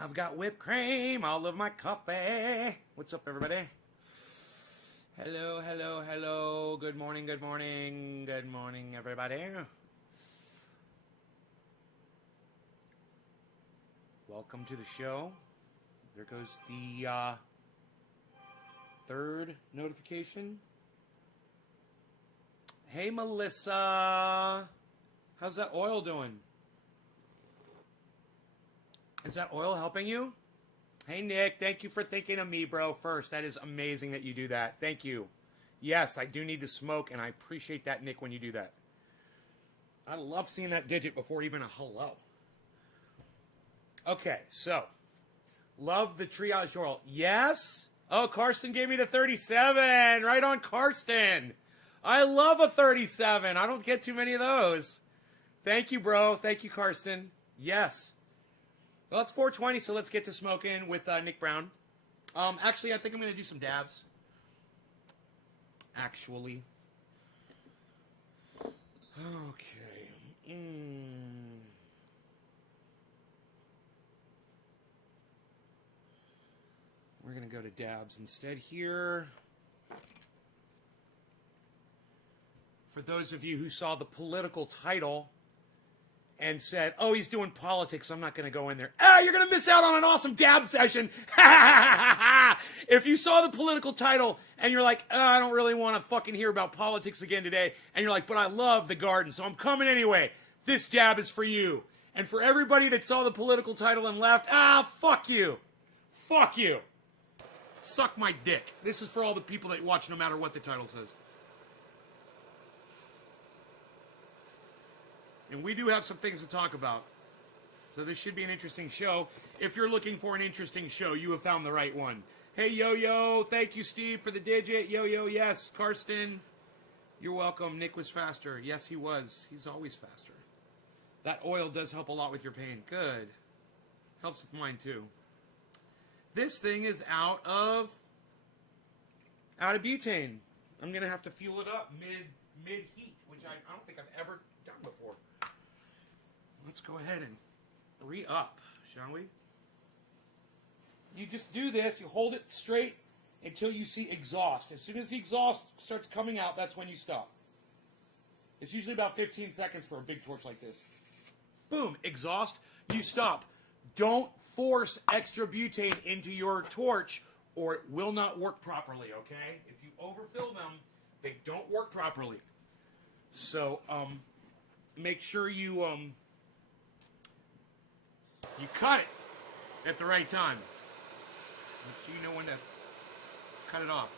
I've got whipped cream all over my coffee. What's up, everybody? Hello, hello, hello. Good morning, good morning, good morning, everybody. Welcome to the show. There goes the third notification. Hey, Melissa. How's that oil doing? Is that oil helping you? Hey, Nick. Thank you for thinking of me, bro, first. That is amazing that you do that. Thank you. Yes, I do need to smoke, and I appreciate that, Nick, when you do that. I love seeing that digit before even a hello. Okay, so. Love the triage oil. Yes? Oh, Karsten gave me the 37. Right on, Karsten. I love a 37. I don't get too many of those. Thank you, bro. Thank you, Karsten. Yes. Well, it's 4:20, so let's get to smoking with Nick Brown. Actually, I think I'm going to do some dabs. Actually. Okay. We're going to go to dabs instead here. For those of you who saw the political title and said, oh, he's doing politics, I'm not going to go in there. You're going to miss out on an awesome dab session. If you saw the political title and you're like, I don't really want to fucking hear about politics again today, and you're like, but I love the garden, so I'm coming anyway. This dab is for you. And for everybody that saw the political title and left, fuck you. Fuck you. Suck my dick. This is for all the people that watch no matter what the title says. And we do have some things to talk about. So this should be an interesting show. If you're looking for an interesting show, you have found the right one. Hey, Yo-Yo. Thank you, Steve, for the digit. Yo-Yo, yes. Karsten, you're welcome. Nick was faster. Yes, he was. He's always faster. That oil does help a lot with your pain. Good. Helps with mine, too. This thing is out of butane. I'm going to have to fuel it up mid-heat, which I don't think I've ever done before. Let's go ahead and re-up, shall we? You just do this. You hold it straight until you see exhaust. As soon as the exhaust starts coming out, that's when you stop. It's usually about 15 seconds for a big torch like this. Boom, exhaust, you stop. Don't force extra butane into your torch or it will not work properly, okay? If you overfill them, they don't work properly. So, make sure you cut it at the right time. Make sure you know when to cut it off.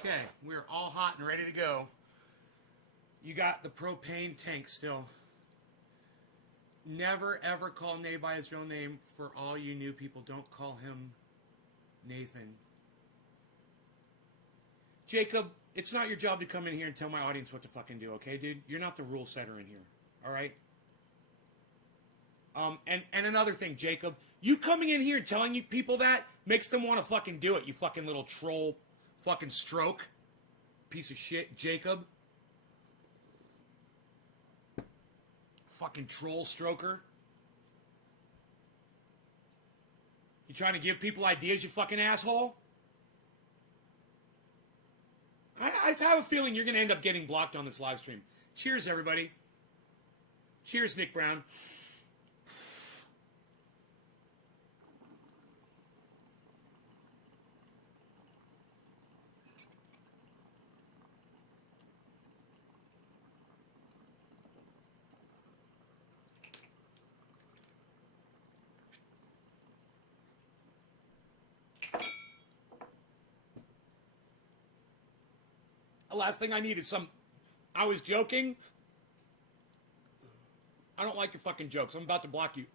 Okay, we're all hot and ready to go. You got the propane tank still. Never ever call Nay by his real name. For all you new people, don't call him Nathan. Jacob, it's not your job to come in here and tell my audience what to fucking do, okay, dude? You're not the rule setter in here, all right? And another thing, Jacob, you coming in here and telling you people that makes them want to fucking do it, you fucking little troll. Fucking stroke. Piece of shit, Jacob. Fucking troll stroker. You trying to give people ideas, you fucking asshole? I have a feeling you're going to end up getting blocked on this live stream. Cheers, everybody. Cheers, Nick Brown. The last thing I need is I was joking. I don't like your fucking jokes. I'm about to block you.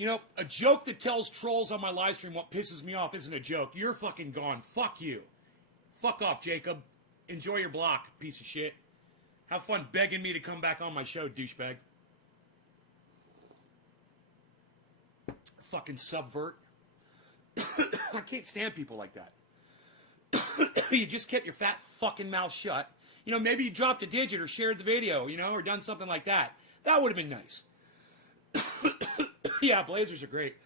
You know, a joke that tells trolls on my live stream what pisses me off isn't a joke. You're fucking gone. Fuck you. Fuck off, Jacob. Enjoy your block, piece of shit. Have fun begging me to come back on my show, douchebag. Fucking subvert. I can't stand people like that. You just kept your fat fucking mouth shut. You know, maybe you dropped a digit or shared the video, you know, or done something like that. That would have been nice. Yeah, Blazers are great.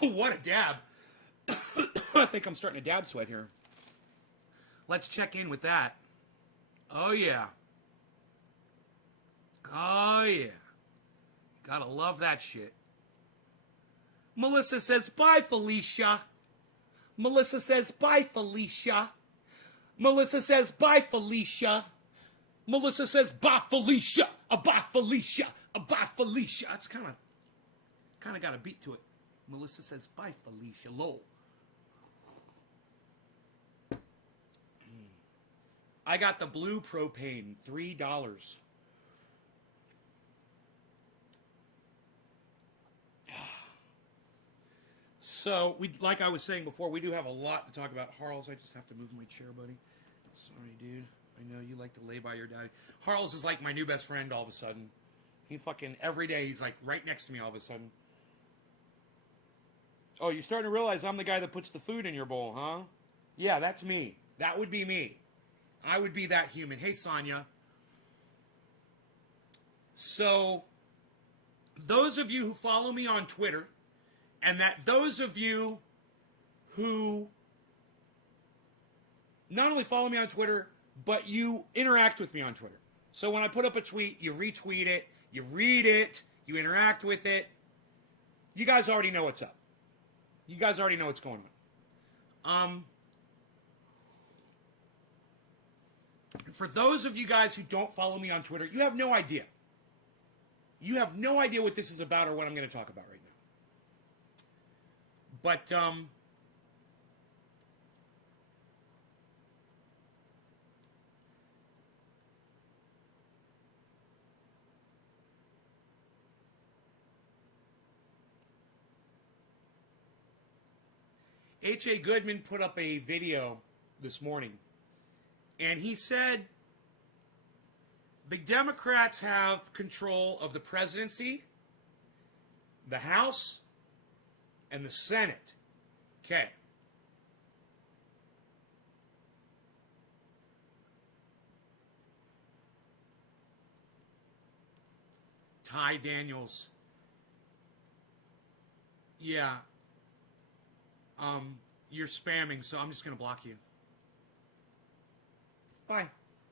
What a dab. I think I'm starting to dab sweat here. Let's check in with that. Oh, yeah. Oh, yeah. Gotta love that shit. Melissa says, bye, Felicia. Melissa says, bye, Felicia. Melissa says, bye, Felicia. Melissa says, bye, Felicia. Bye, Felicia. Bye, Felicia. That's kind of got a beat to it. Melissa says, bye, Felicia. Lol. I got the blue propane, $3. So, like I was saying before, we do have a lot to talk about. Harles, I just have to move my chair, buddy. Sorry, dude. I know you like to lay by your daddy. Harles is like my new best friend all of a sudden. He fucking, every day, he's like right next to me all of a sudden. Oh, you're starting to realize I'm the guy that puts the food in your bowl, huh? Yeah, that's me. That would be me. I would be that human. Hey, Sonia. So, those of you who follow me on Twitter, and that those of you who not only follow me on Twitter, but you interact with me on Twitter. So when I put up a tweet, you retweet it, you read it, you interact with it. You guys already know what's up. You guys already know what's going on. For those of you guys who don't follow me on Twitter, you have no idea. You have no idea what this is about or what I'm going to talk about right now. But, H.A. Goodman put up a video this morning, and he said the Democrats have control of the presidency, the House, and the Senate. Okay. Ty Daniels. Yeah. You're spamming, so I'm just gonna block you. Bye.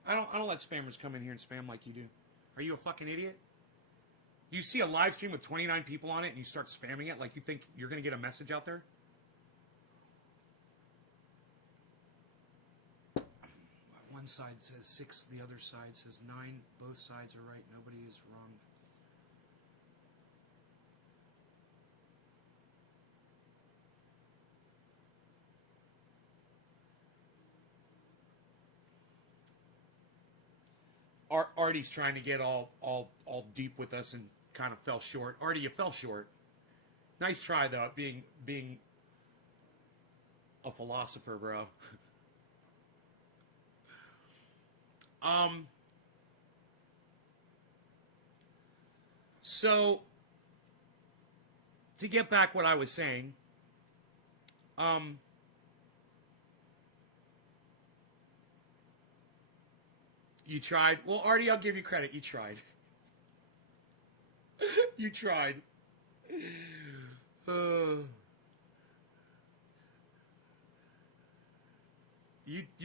I don't let spammers come in here and spam like you do. Are you a fucking idiot? You see a live stream with 29 people on it and you start spamming it like you think you're going to get a message out there? One side says 6, the other side says 9. Both sides are right. Nobody is wrong. Artie's trying to get all deep with us and kind of fell short. Artie, you fell short. Nice try though, being a philosopher, bro. So to get back what I was saying, you tried. Well, Artie, I'll give you credit. You tried. You tried. You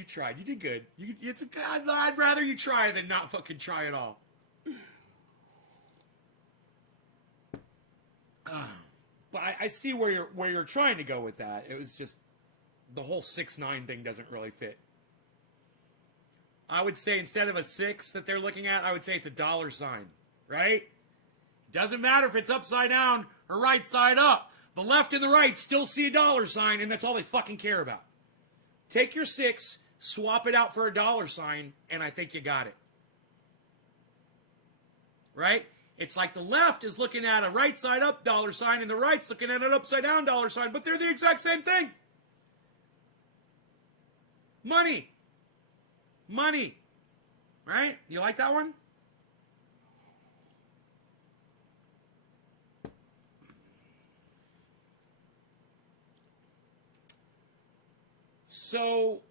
tried. You did good. I'd rather you try than not fucking try at all. But I see where you're trying to go with that. It was just the whole 6-9 thing doesn't really fit. I would say instead of a 6 that they're looking at, I would say it's a dollar sign, right? Doesn't matter if it's upside down or right side up. The left and the right still see a dollar sign, and that's all they fucking care about. Take your 6, swap it out for a dollar sign, and I think you got it. Right? It's like the left is looking at a right side up dollar sign and the right's looking at an upside down dollar sign, but they're the exact same thing. Money. Money. Right? You like that one? So,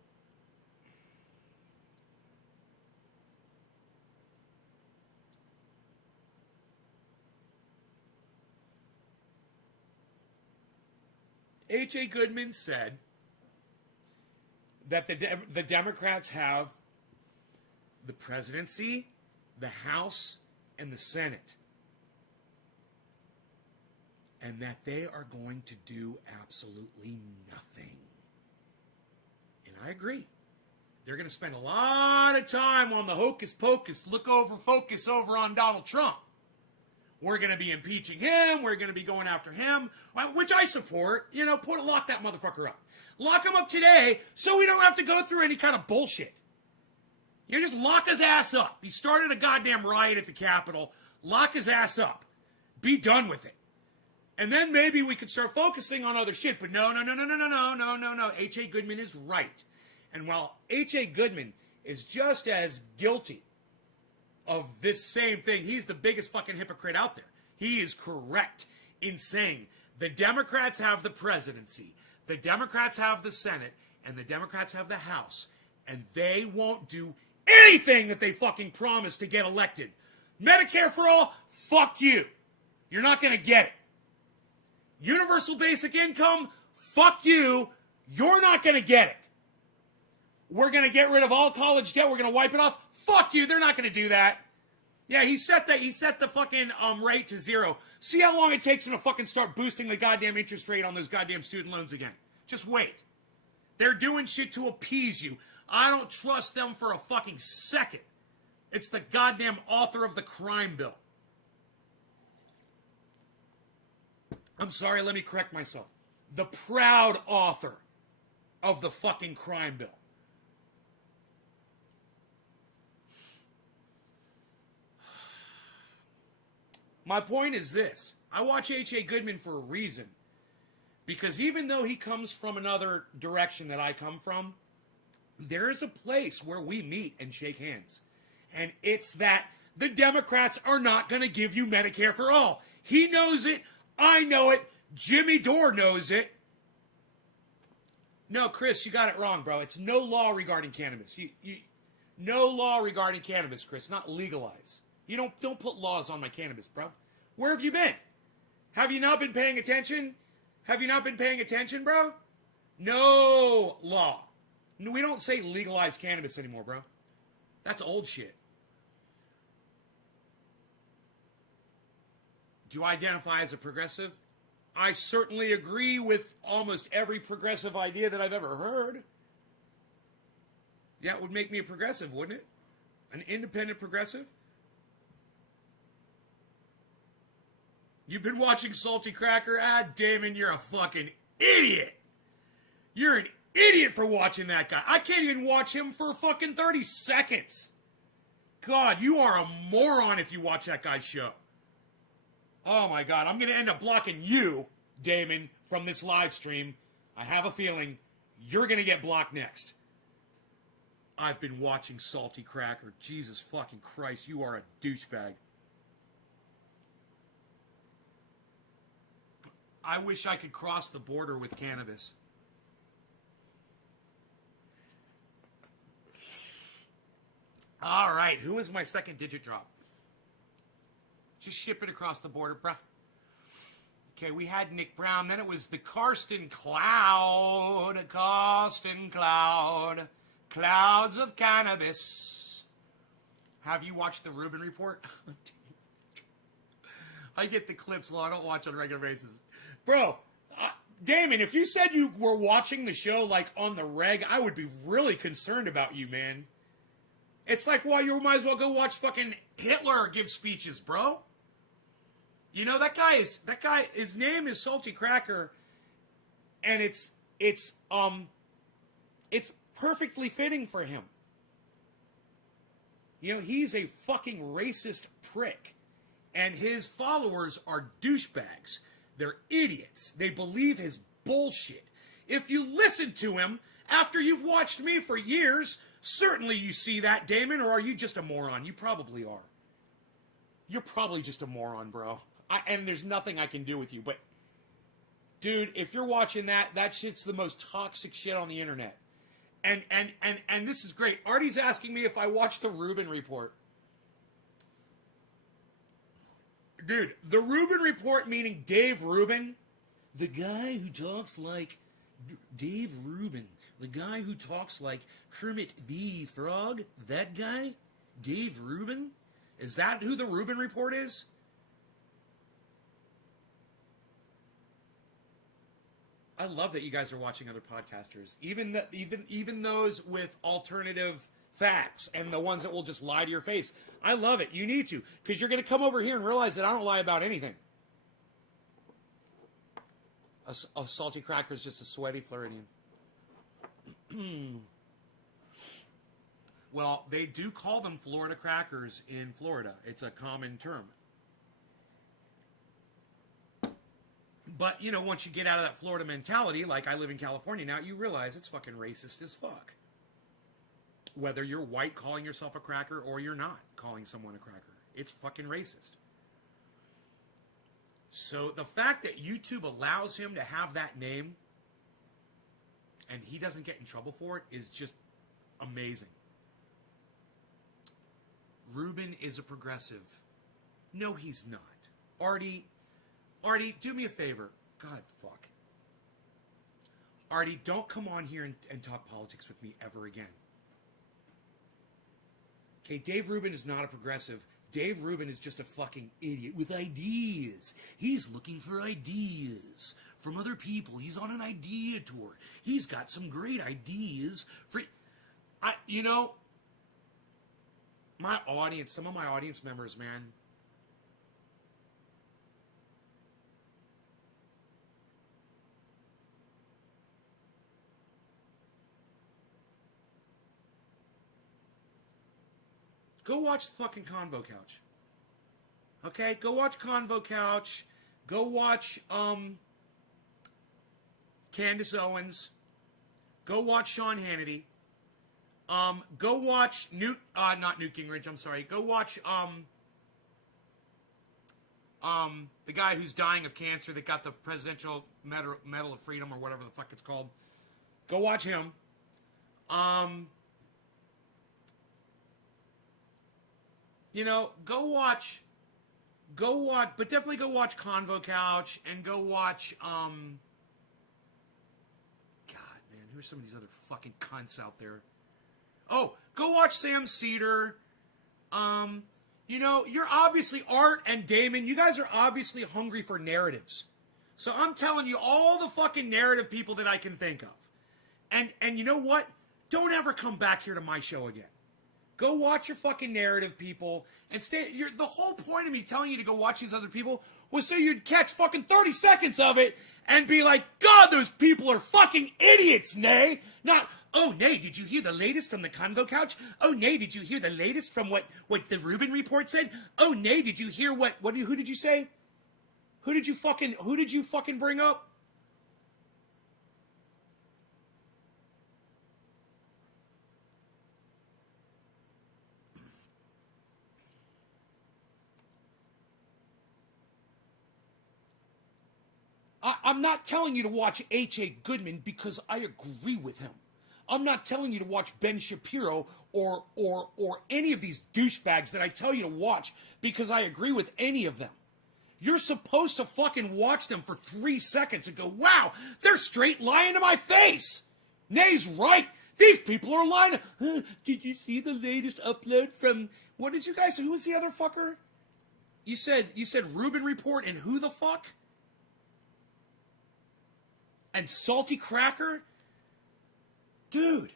H.A. Goodman said that the Democrats have the presidency, the House, and the Senate. And that they are going to do absolutely nothing. And I agree. They're going to spend a lot of time on the hocus pocus, focus over on Donald Trump. We're going to be impeaching him. We're going to be going after him, which I support. You know, lock that motherfucker up. Lock him up today so we don't have to go through any kind of bullshit. You just lock his ass up. He started a goddamn riot at the Capitol. Lock his ass up. Be done with it. And then maybe we could start focusing on other shit. But no. H.A. Goodman is right. And while H.A. Goodman is just as guilty of this same thing, he's the biggest fucking hypocrite out there. He is correct in saying the Democrats have the presidency, the Democrats have the Senate, and the Democrats have the House. And they won't do anything that they fucking promised to get elected. Medicare for all, fuck you. You're not going to get it. Universal basic income, fuck you. You're not going to get it. We're going to get rid of all college debt. We're going to wipe it off. Fuck you. They're not going to do that. Yeah, he set the fucking rate to 0. See how long it takes him to fucking start boosting the goddamn interest rate on those goddamn student loans again. Just wait. They're doing shit to appease you. I don't trust them for a fucking second. It's the goddamn author of the crime bill. I'm sorry, let me correct myself. The proud author of the fucking crime bill. My point is this. I watch H.A. Goodman for a reason. Because even though he comes from another direction that I come from, there is a place where we meet and shake hands. And it's that the Democrats are not going to give you Medicare for all. He knows it. I know it. Jimmy Dore knows it. No, Chris, you got it wrong, bro. It's no law regarding cannabis. No law regarding cannabis, Chris. Not legalize. You don't put laws on my cannabis, bro. Where have you been? Have you not been paying attention? Have you not been paying attention, bro? No law. No, we don't say legalize cannabis anymore, bro. That's old shit. Do you identify as a progressive? I certainly agree with almost every progressive idea that I've ever heard. Yeah, it would make me a progressive, wouldn't it? An independent progressive? You've been watching Salty Cracker? Ah, Damon, you're a fucking idiot. You're an idiot for watching that guy. I can't even watch him for fucking 30 seconds. God, you are a moron if you watch that guy's show. Oh my God, I'm going to end up blocking you, Damon, from this live stream. I have a feeling you're going to get blocked next. I've been watching Salty Cracker. Jesus fucking Christ, you are a douchebag. I wish I could cross the border with cannabis. All right, who is my second digit drop? Just ship it across the border, bruh. Okay, we had Nick Brown. Then it was the Karsten Cloud. Karsten Cloud. Clouds of cannabis. Have you watched the Rubin Report? I get the clips, I don't watch on a regular basis. Bro, Damon, if you said you were watching the show like on the reg, I would be really concerned about you, man. It's like, well, you might as well go watch fucking Hitler give speeches, bro. You know, his name is Salty Cracker, and it's perfectly fitting for him. You know, he's a fucking racist prick. And his followers are douchebags. They're idiots. They believe his bullshit. If you listen to him after you've watched me for years, certainly you see that, Damon, or are you just a moron? You probably are. You're probably just a moron, bro. And there's nothing I can do with you. But, dude, if you're watching that shit's the most toxic shit on the internet. And this is great. Artie's asking me if I watched the Rubin Report. Dude, the Rubin Report, meaning Dave Rubin, the guy who talks like Dave Rubin, the guy who talks like Kermit the Frog, that guy, Dave Rubin, is that who the Rubin Report is? I love that you guys are watching other podcasters, even those with alternative facts and the ones that will just lie to your face. I love it. You need to, because you're going to come over here and realize that I don't lie about anything. A salty cracker is just a sweaty Floridian. Well, they do call them Florida crackers in Florida. It's a common term. But, you know, once you get out of that Florida mentality, like I live in California now, you realize it's fucking racist as fuck. Whether you're white calling yourself a cracker or you're not calling someone a cracker. It's fucking racist. So the fact that YouTube allows him to have that name and he doesn't get in trouble for it is just amazing. Rubin is a progressive. No, he's not. Artie, do me a favor. God, fuck. Artie, don't come on here and talk politics with me ever again. Okay, Dave Rubin is not a progressive. Dave Rubin is just a fucking idiot with ideas. He's looking for ideas from other people. He's on an idea tour. He's got some great ideas for... You know, my audience, some of my audience members, man... Go watch the fucking Convo Couch. Okay? Go watch Convo Couch. Go watch Candace Owens. Go watch Sean Hannity. Go watch not Newt Gingrich, I'm sorry. Go watch the guy who's dying of cancer that got the Presidential Medal of Freedom or whatever the fuck it's called. Go watch him. You know, go watch, but definitely go watch Convo Couch and go watch, God, man, who are some of these other fucking cunts out there? Oh, go watch Sam Cedar. You know, you're obviously, Art and Damon, you guys are obviously hungry for narratives. So I'm telling you all the fucking narrative people that I can think of. And you know what? Don't ever come back here to my show again. Go watch your fucking narrative, people, and stay. The whole point of me telling you to go watch these other people was so you'd catch fucking 30 seconds of it and be like, God, those people are fucking idiots, Nay. Not, oh, Nay, did you hear the latest from the Convo Couch? Oh, Nay, did you hear the latest from what the Rubin Report said? Oh, Nay, did you hear who did you say? Who did you fucking bring up? I'm not telling you to watch H.A. Goodman because I agree with him. I'm not telling you to watch Ben Shapiro or any of these douchebags that I tell you to watch because I agree with any of them. You're supposed to fucking watch them for 3 seconds and go, wow, they're straight lying to my face. Nay's right. These people are lying. Did you see the latest upload from, what did you guys say? Who was the other fucker? You said Rubin Report and who the fuck? And Salty Cracker? Dude.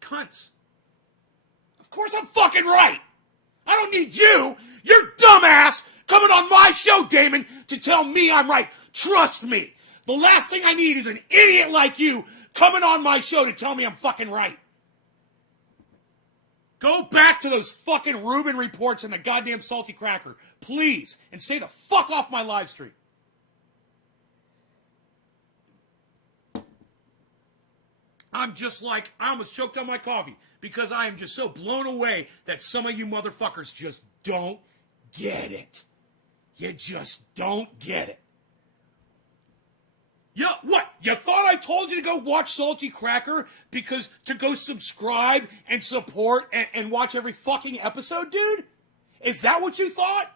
Cunts. Of course I'm fucking right. I don't need you, your dumbass, coming on my show, Damon, to tell me I'm right. Trust me. The last thing I need is an idiot like you coming on my show to tell me I'm fucking right. Go back to those fucking Rubin reports and the goddamn salty cracker, please, and stay the fuck off my live stream. I'm just like, I almost choked on my coffee because I am just so blown away that some of you motherfuckers just don't get it. You just don't get it. Yeah, what? You thought I told you to go watch Salty Cracker because to go subscribe and support and watch every fucking episode, dude? Is that what you thought?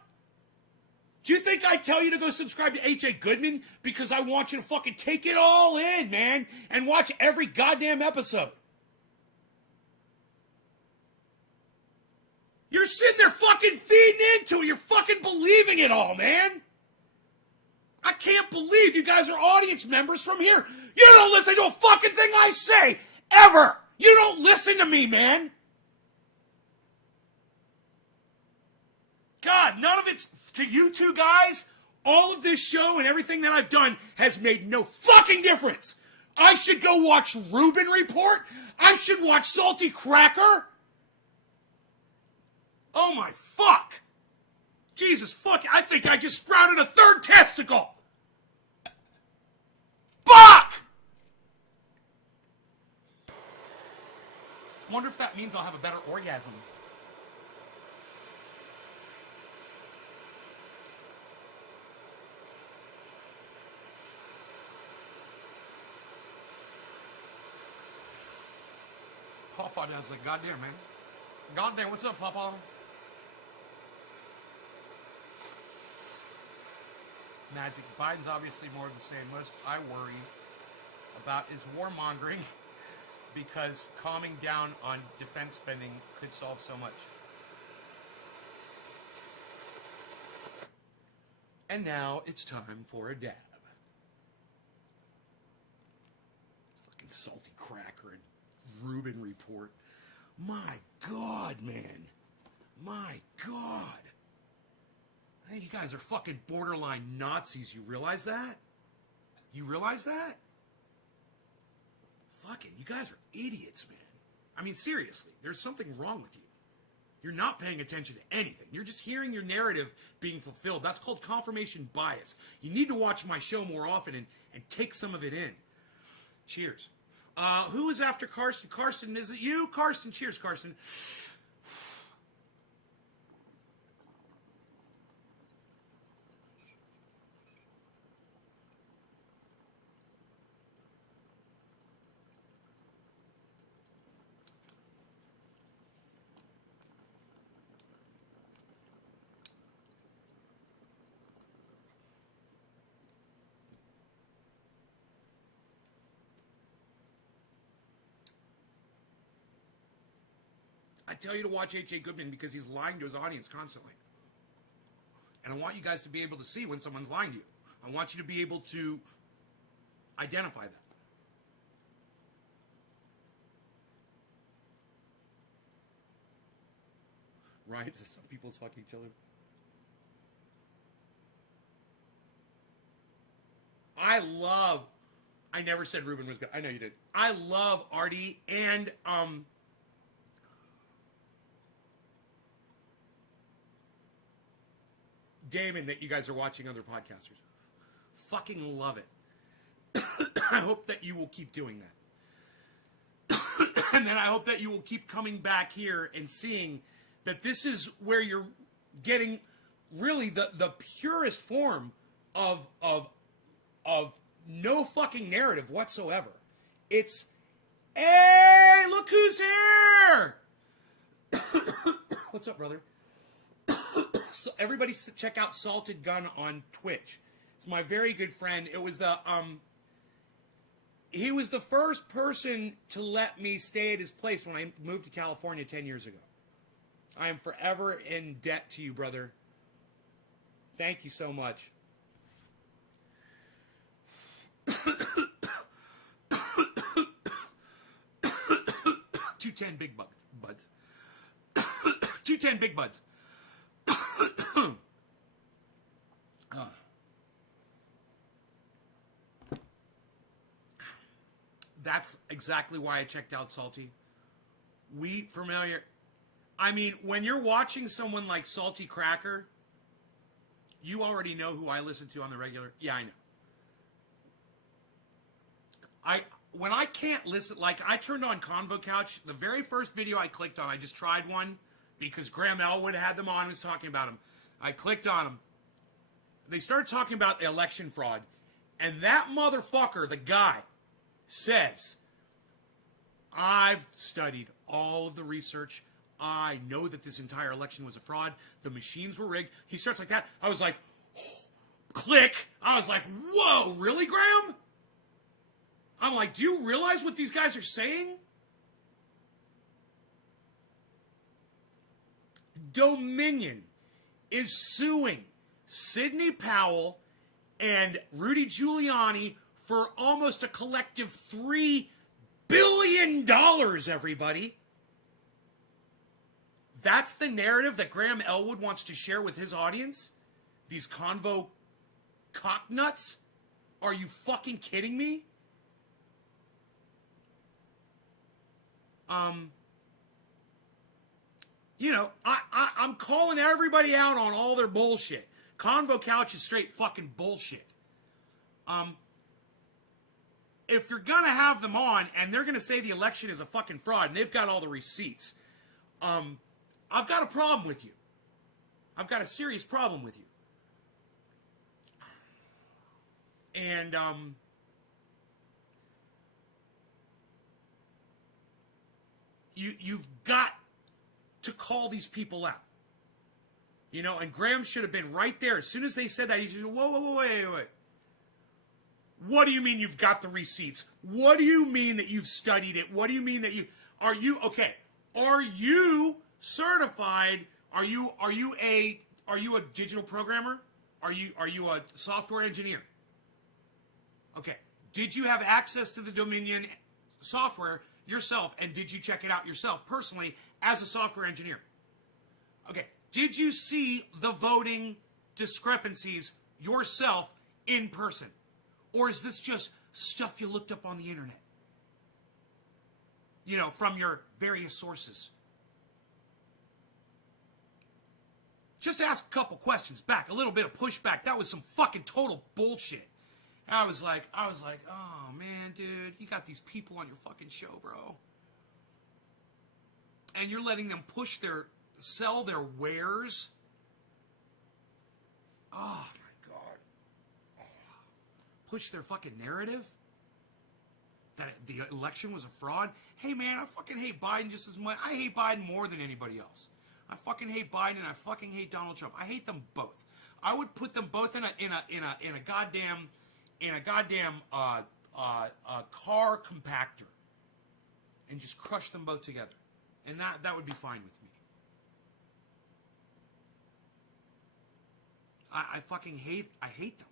Do you think I tell you to go subscribe to H.A. Goodman because I want you to fucking take it all in, man, and watch every goddamn episode? You're sitting there fucking feeding into it. You're fucking believing it all, man. I can't believe you guys are audience members from here. You don't listen to a fucking thing I say, ever. You don't listen to me, man. God, none of it's to you two guys. All of this show and everything that I've done has made no fucking difference. I should go watch Rubin Report. I should watch Salty Cracker. Oh my fuck. Jesus fuck, I think I just sprouted a third testicle. Fuck! Wonder if that means I'll have a better orgasm. Papa down's like, goddamn, man. Goddamn, what's up, Papa? Magic. Biden's obviously more of the same. Most I worry about is warmongering because calming down on defense spending could solve so much. And now it's time for a dab. Fucking Salty Cracker and Rubin Report. My God, man. My God. I think you guys are fucking borderline Nazis. You realize that? You realize that? Fucking, you guys are idiots, man. I mean, seriously, there's something wrong with you. You're not paying attention to anything. You're just hearing your narrative being fulfilled. That's called confirmation bias. You need to watch my show more often and take some of it in. Cheers. Who is after Karsten? Karsten, is it you? Karsten, cheers, Karsten. I tell you to watch H.A. Goodman because he's lying to his audience constantly. And I want you guys to be able to see when someone's lying to you. I want you to be able to identify that. Right? So some people's fucking each other. I never said Rubin was good. I know you did. I love Artie and Damon that you guys are watching other podcasters. Fucking love it. I hope that you will keep doing that. And then I hope that you will keep coming back here and seeing that this is where you're getting really the purest form of no fucking narrative whatsoever. It's, hey, look who's here! What's up, brother? So everybody check out Salted Gun on Twitch. It's my very good friend. It was he was the first person to let me stay at his place when I moved to California 10 years ago. I am forever in debt to you, brother. Thank you so much. 210 big buds. 210 big buds. That's exactly why I checked out Salty. We familiar. I mean, when you're watching someone like Salty Cracker, you already know who I listen to on the regular. Yeah, I know. When I can't listen, like I turned on Convo Couch, the very first video I clicked on, I just tried one because Graham Elwood had them on and was talking about them. I clicked on them. They started talking about the election fraud. And that motherfucker, the guy, says, I've studied all of the research. I know that this entire election was a fraud. The machines were rigged. He starts like that. I was like, oh, click. I was like, whoa, really, Graham? I'm like, do you realize what these guys are saying? Dominion is suing Sidney Powell and Rudy Giuliani for almost a collective $3 billion, everybody. That's the narrative that Graham Elwood wants to share with his audience? These convo cocknuts? Are you fucking kidding me? You know, I'm calling everybody out on all their bullshit. Convo Couch is straight fucking bullshit. If you're gonna have them on and they're gonna say the election is a fucking fraud and they've got all the receipts, I've got a problem with you. I've got a serious problem with you. And, you've got to call these people out. You know, and Graham should have been right there. As soon as they said that, he said, whoa, wait. What do you mean you've got the receipts? What do you mean that you've studied it? What do you mean that are you certified? Are you a digital programmer? Are you a software engineer? Okay. Did you have access to the Dominion software yourself, and did you check it out yourself personally as a software engineer? Okay. Did you see the voting discrepancies yourself in person? Or is this just stuff you looked up on the internet? You know, from your various sources. Just ask a couple questions back, a little bit of pushback. That was some fucking total bullshit. I was like, oh man, dude, you got these people on your fucking show, bro. And you're letting them sell their wares. Oh my God. Oh. Push their fucking narrative that the election was a fraud. Hey man, I fucking hate Biden just as much. I hate Biden more than anybody else. I fucking hate Biden and I fucking hate Donald Trump. I hate them both. I would put them both in a goddamn car compactor and just crush them both together. And that would be fine with me. I fucking hate them.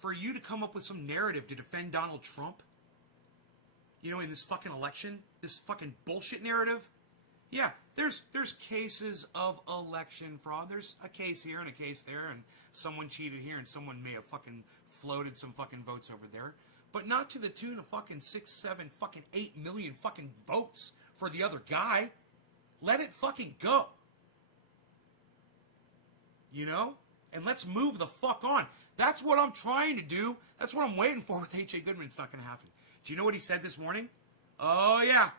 For you to come up with some narrative to defend Donald Trump, you know, in this fucking election, this fucking bullshit narrative. Yeah, there's cases of election fraud. There's a case here and a case there, and someone cheated here and someone may have fucking floated some fucking votes over there. But not to the tune of fucking 6, 7, fucking 8 million fucking votes for the other guy. Let it fucking go. You know? And let's move the fuck on. That's what I'm trying to do. That's what I'm waiting for with H.A. Goodman. It's not going to happen. Do you know what he said this morning? Oh, yeah.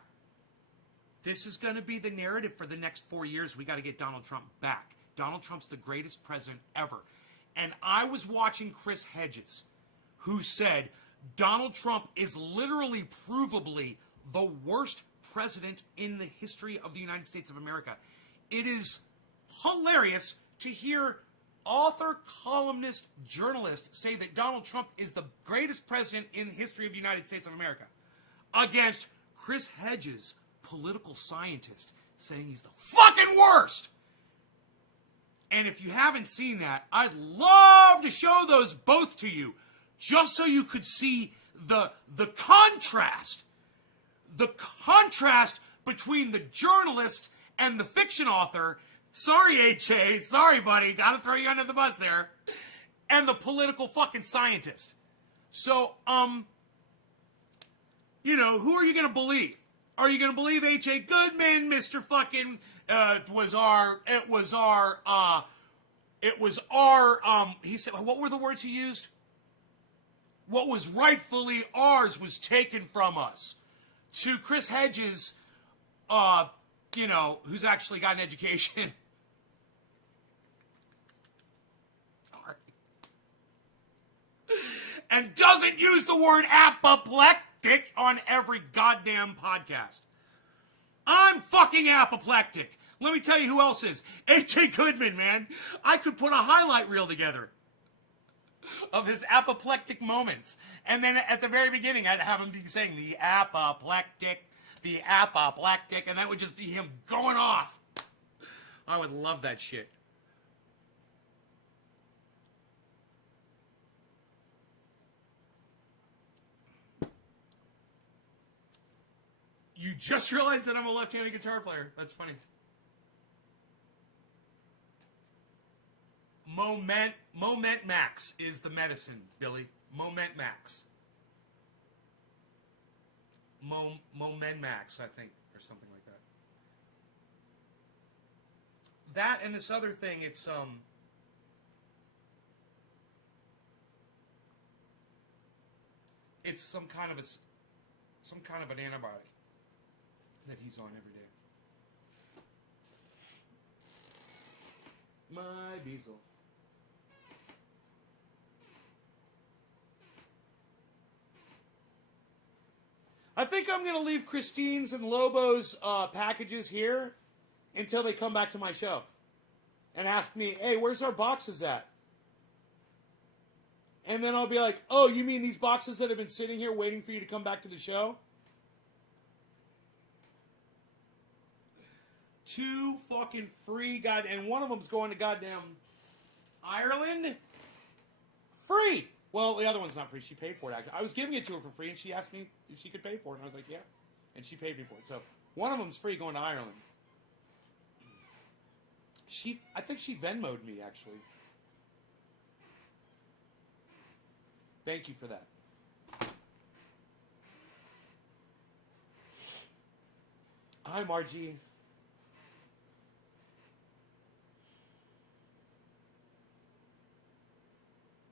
This is going to be the narrative for the next 4 years. We got to get Donald Trump back. Donald Trump's the greatest president ever. And I was watching Chris Hedges, who said Donald Trump is literally provably the worst president in the history of the United States of America. It is hilarious to hear author, columnist, journalist say that Donald Trump is the greatest president in the history of the United States of America against Chris Hedges, political scientist, saying he's the fucking worst. And if you haven't seen that, I'd love to show those both to you, just so you could see the contrast. The contrast between the journalist and the fiction author. Sorry, H.A. Sorry, buddy. Gotta throw you under the bus there. And the political fucking scientist. So, You know, who are you going to believe? Are you going to believe H.A. Goodman, Mr. fucking, he said, what were the words he used? What was rightfully ours was taken from us. To Chris Hedges, you know, who's actually got an education. Sorry. And doesn't use the word apoplectic on every goddamn podcast. I'm fucking apoplectic. Let me tell you who else is. H.A. Goodman, man. I could put a highlight reel together of his apoplectic moments. And then at the very beginning, I'd have him be saying, the apoplectic, and that would just be him going off. I would love that shit. You just realized that I'm a left-handed guitar player. That's funny. Moment Max is the medicine, Billy. Moment Max. Moment Max, I think, or something like that. That and this other thing, it's some kind of an antibiotic that he's on every day. My Beazle. I think I'm going to leave Christine's and Lobo's packages here until they come back to my show and ask me, hey, where's our boxes at? And then I'll be like, oh, you mean these boxes that have been sitting here waiting for you to come back to the show? 2 fucking free and one of them's going to goddamn Ireland. Free. Well, the other one's not free. She paid for it. Actually, I was giving it to her for free, and she asked me if she could pay for it, and I was like, yeah. And she paid me for it. So one of them's free going to Ireland. I think she Venmo'd me, actually. Thank you for that. Hi, Margie.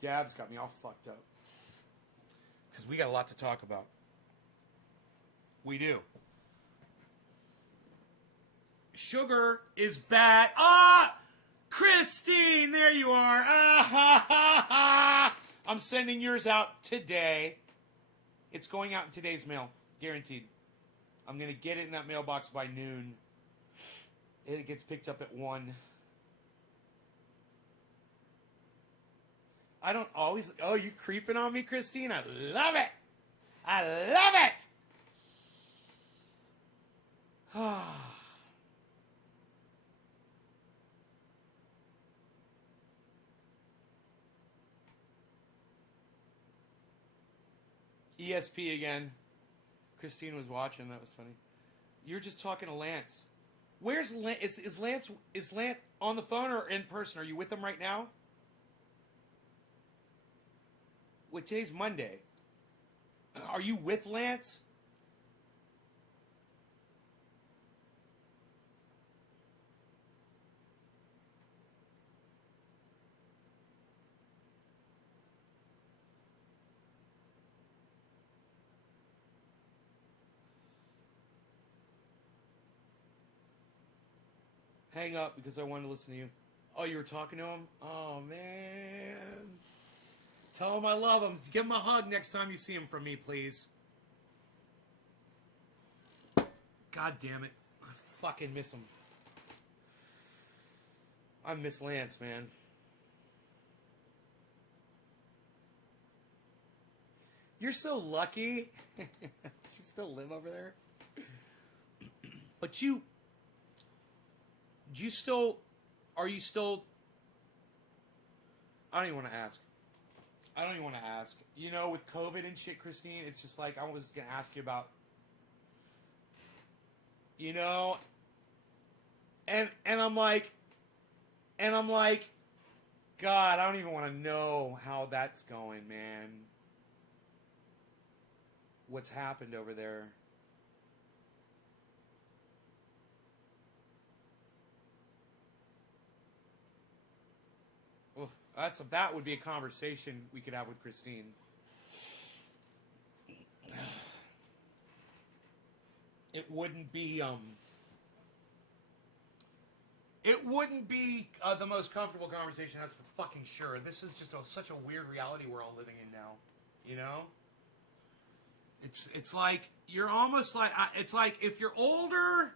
Dab's got me all fucked up. Because we got a lot to talk about. We do. Sugar is bad. Ah! Christine, there you are. Ah, ha, ha, ha. I'm sending yours out today. It's going out in today's mail. Guaranteed. I'm going to get it in that mailbox by noon. And it gets picked up at 1. I don't always... Oh, you creeping on me, Christine? I love it! I love it! ESP again. Christine was watching. That was funny. You're just talking to Lance. Where's Lance? Is Lance on the phone or in person? Are you with him right now? Well, today's Monday. Are you with Lance? Hang up because I wanted to listen to you. Oh, you were talking to him? Oh, man. Tell him I love him. Give him a hug next time you see him from me, please. God damn it. I fucking miss him. I miss Lance, man. You're so lucky. You still live over there? But are you still, I don't even want to ask. You know, with COVID and shit, Christine, it's just like, I was going to ask you about, you know, and I'm like, God, I don't even want to know how that's going, man. what's happened over there. Well, that would be a conversation we could have with Christine. It wouldn't be the most comfortable conversation, that's for fucking sure. This is just such a weird reality we're all living in now, you know? It's like you're almost like it's like if you're older,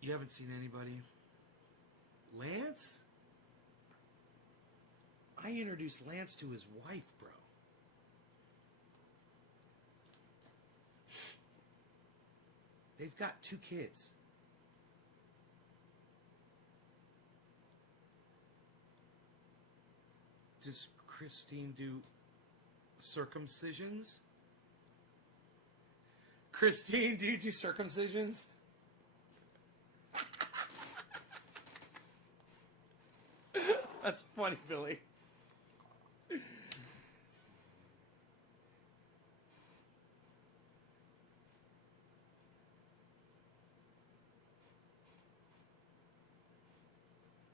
you haven't seen anybody. Lance? I introduced Lance to his wife, bro. They've got 2 kids. Does Christine do circumcisions? Christine, do you do circumcisions? That's funny, Billy.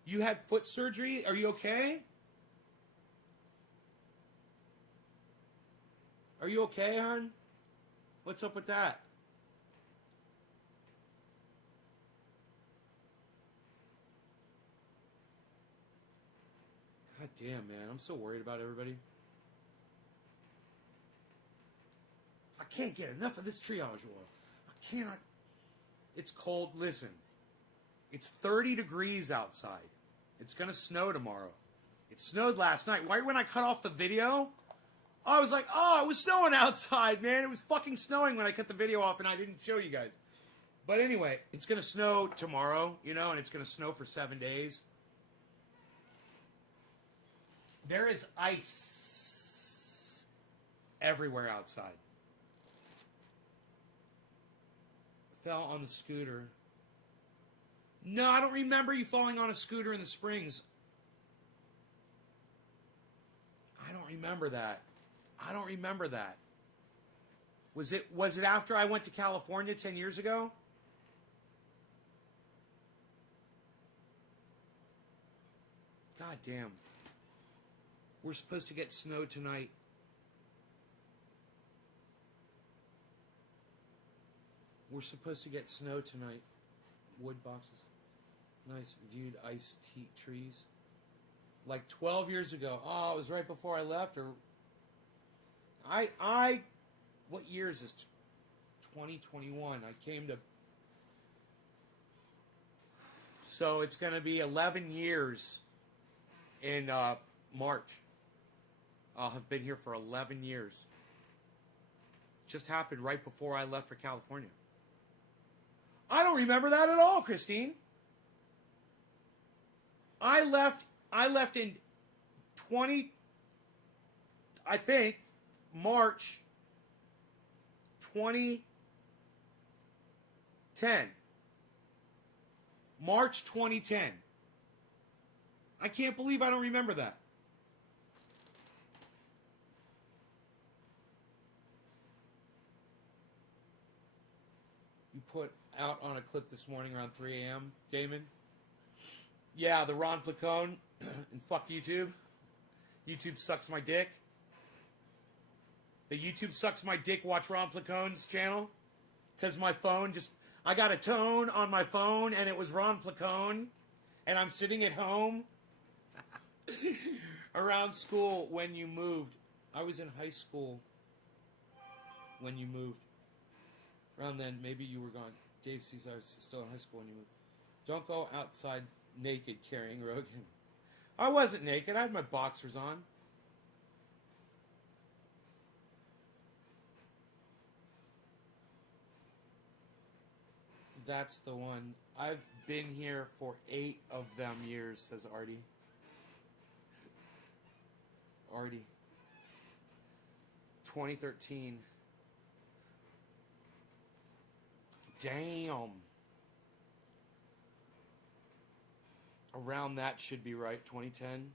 You had foot surgery? Are you okay? Are you okay, hon? What's up with that? God damn, man. I'm so worried about everybody. I can't get enough of this triage oil. I cannot. It's cold. Listen. It's 30 degrees outside. It's going to snow tomorrow. It snowed last night. Right when I cut off the video, I was like, oh, it was snowing outside, man. It was fucking snowing when I cut the video off and I didn't show you guys. But anyway, it's going to snow tomorrow, you know, and it's going to snow for 7 days. There is ice everywhere outside. Fell on the scooter. No, I don't remember you falling on a scooter in the Springs. I don't remember that. I don't remember that. Was it after I went to California 10 years ago? God damn. We're supposed to get snow tonight. We're supposed to get snow tonight. Wood boxes. Nice viewed iced trees. Like 12 years ago. Oh, it was right before I left, or what year is this? 2021. I came to. So it's going to be 11 years in March. I'll have been here for 11 years. Just happened right before I left for California. I don't remember that at all, Christine. I left in March 2010. March 2010. I can't believe I don't remember that. You put out on a clip this morning around 3 a.m., Damon? Yeah, the Ron Placone. And fuck YouTube. YouTube sucks my dick. The YouTube sucks my dick watch Ron Placone's channel. Because my phone I got a tone on my phone and it was Ron Placone. And I'm sitting at home. Around school when you moved. I was in high school when you moved. Around then, maybe you were gone. Dave sees I was still in high school when you moved. Don't go outside naked carrying Rogan. I wasn't naked. I had my boxers on. That's the one. I've been here for 8 of them years, says Artie. Artie. 2013. Damn. Around that should be right. 2010.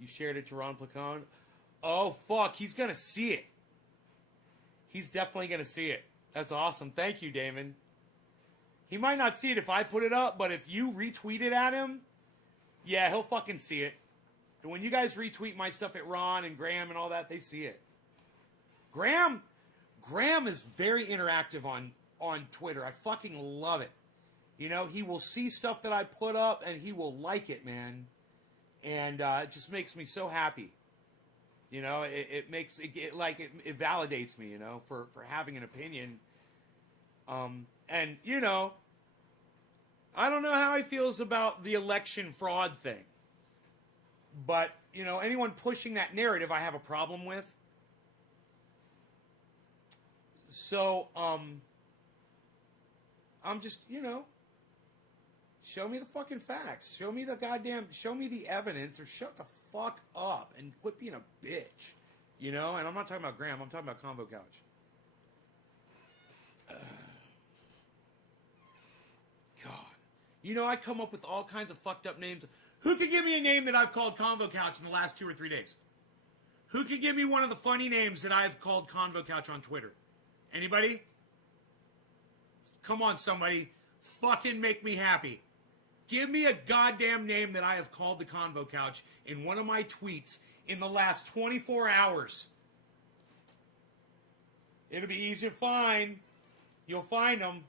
You shared it to Ron Placone? Oh, fuck. He's going to see it. He's definitely going to see it. That's awesome. Thank you, Damon. He might not see it if I put it up, but if you retweet it at him, yeah, he'll fucking see it. And when you guys retweet my stuff at Ron and Graham and all that, they see it. Graham is very interactive on Twitter. I fucking love it. You know, he will see stuff that I put up and he will like it, man. And it just makes me so happy. You know, it validates me, you know, for having an opinion. And, you know, I don't know how he feels about the election fraud thing. But, you know, anyone pushing that narrative I have a problem with. So, I'm just, you know, show me the fucking facts. Show me the evidence, or shut the fuck up and quit being a bitch. You know? And I'm not talking about Graham, I'm talking about Convo Couch. God. You know, I come up with all kinds of fucked up names. Who could give me a name that I've called Convo Couch in the last 2 or 3 days? Who could give me one of the funny names that I've called Convo Couch on Twitter? Anybody? Come on, somebody. Fucking make me happy. Give me a goddamn name that I have called the Convo Couch in one of my tweets in the last 24 hours. It'll be easy to find. You'll find them.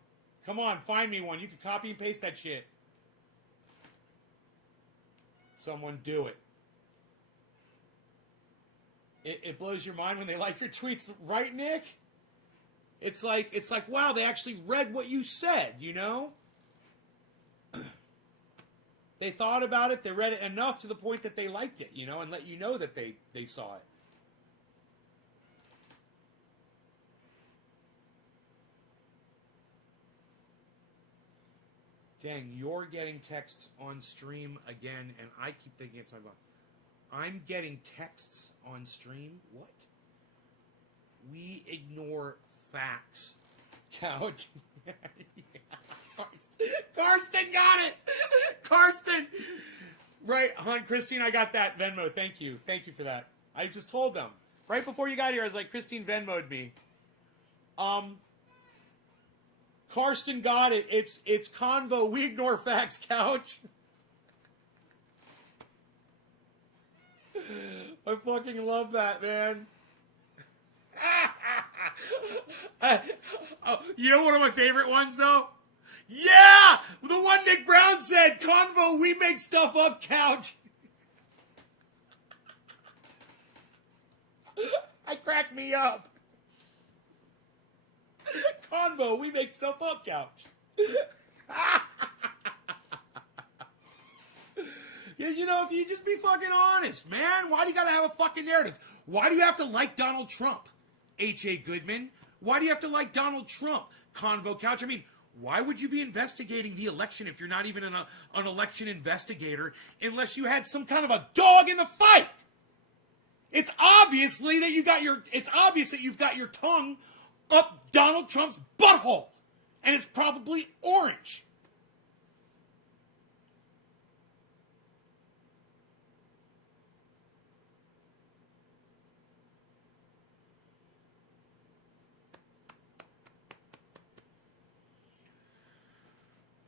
Come on, find me one. You can copy and paste that shit. Someone do it. It blows your mind when they like your tweets, right, Nick? It's like, wow, they actually read what you said, you know? They thought about it, they read it enough to the point that they liked it, you know, and let you know that they saw it. Dang, you're getting texts on stream again, and I keep thinking it's my phone. I'm getting texts on stream? What? We ignore facts. Couch. Yeah. Karsten got it! Karsten! Right, hon, Christine, I got that Venmo. Thank you. Thank you for that. I just told them. Right before you got here, I was like, Christine Venmo'd me. Karsten got it. It's Convo. We ignore facts, Couch. I fucking love that, man. You know one of my favorite ones, though? Yeah! The one Nick Brown said, Convo, we make stuff up, Couch. I cracked me up. Convo, we make stuff up, Couch. Yeah, you know, if you just be fucking honest, man. Why do you gotta have a fucking narrative? Why do you have to like Donald Trump? H.A. Goodman. Why do you have to like Donald Trump? Convo Couch. I mean, why would you be investigating the election if you're not even an election investigator unless you had some kind of a dog in the fight? It's obvious that you've got your tongue up Donald Trump's butthole. And it's probably orange.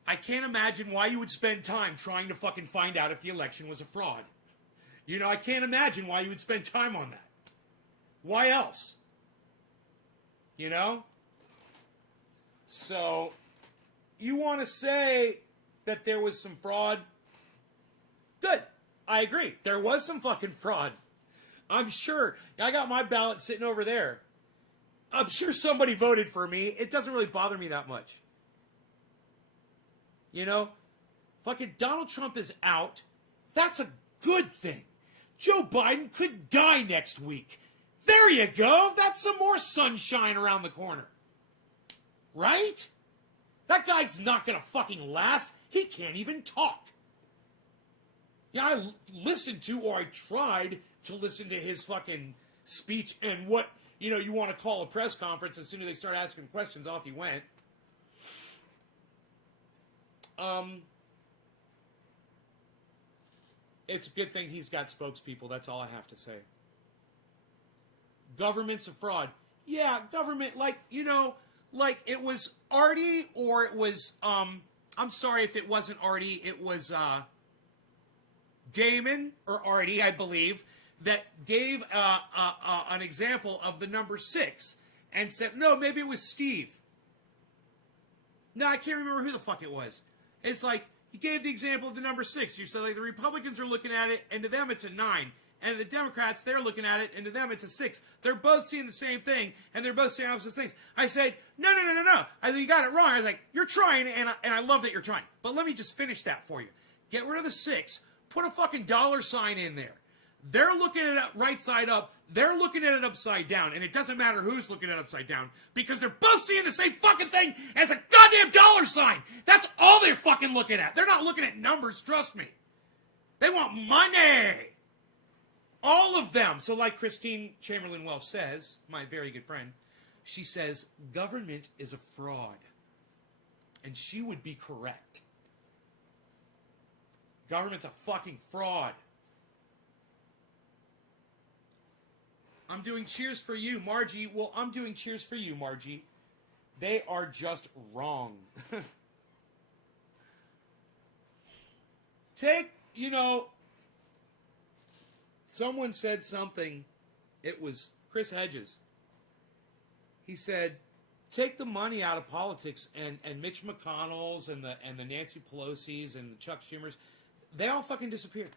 I can't imagine why you would spend time trying to fucking find out if the election was a fraud. You know, I can't imagine why you would spend time on that. Why else? You know? So, you want to say that there was some fraud? Good. I agree. There was some fucking fraud. I'm sure. I got my ballot sitting over there. I'm sure somebody voted for me. It doesn't really bother me that much. You know? Fucking Donald Trump is out. That's a good thing. Joe Biden could die next week. There you go. That's some more sunshine around the corner. Right? That guy's not going to fucking last. He can't even talk. Yeah, I listened to, or I tried to listen to his fucking speech, and what, you know, you want to call a press conference. As soon as they start asking questions, off he went. It's a good thing he's got spokespeople. That's all I have to say. Government's a fraud. Yeah, government, like, like it was Artie or it was, I'm sorry if it wasn't Artie, it was Damon or Artie, I believe, that gave an example of the number 6 and said, no, maybe it was Steve. No, I can't remember who the fuck it was. It's like, he gave the example of the number 6. You said, like, the Republicans are looking at it, and to them it's a 9. And the Democrats, they're looking at it, and to them it's a 6. They're both seeing the same thing, and they're both saying opposite things. I said, no. I said, you got it wrong. I was like, you're trying, and I love that you're trying. But let me just finish that for you. Get rid of the 6. Put a fucking $sign in there. They're looking at it right side up. They're looking at it upside down. And it doesn't matter who's looking at it upside down because they're both seeing the same fucking thing as a goddamn $sign. That's all they're fucking looking at. They're not looking at numbers, trust me. They want money. All of them. So like Christine Chamberlain Welsh says, my very good friend, she says, government is a fraud. And she would be correct. Government's a fucking fraud. I'm doing cheers for you, Margie. Well, I'm doing cheers for you, Margie. They are just wrong. Someone said something. It was Chris Hedges. He said, take the money out of politics and Mitch McConnell's and the Nancy Pelosi's and the Chuck Schumer's. They all fucking disappeared.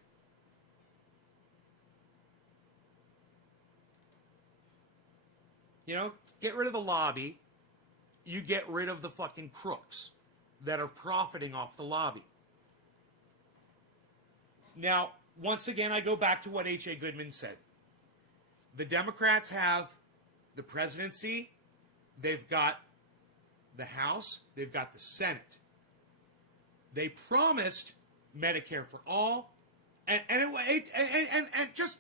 Get rid of the lobby. You get rid of the fucking crooks that are profiting off the lobby. Now, once again, I go back to what H.A. Goodman said. The Democrats have the presidency. They've got the House. They've got the Senate. They promised Medicare for all. And just,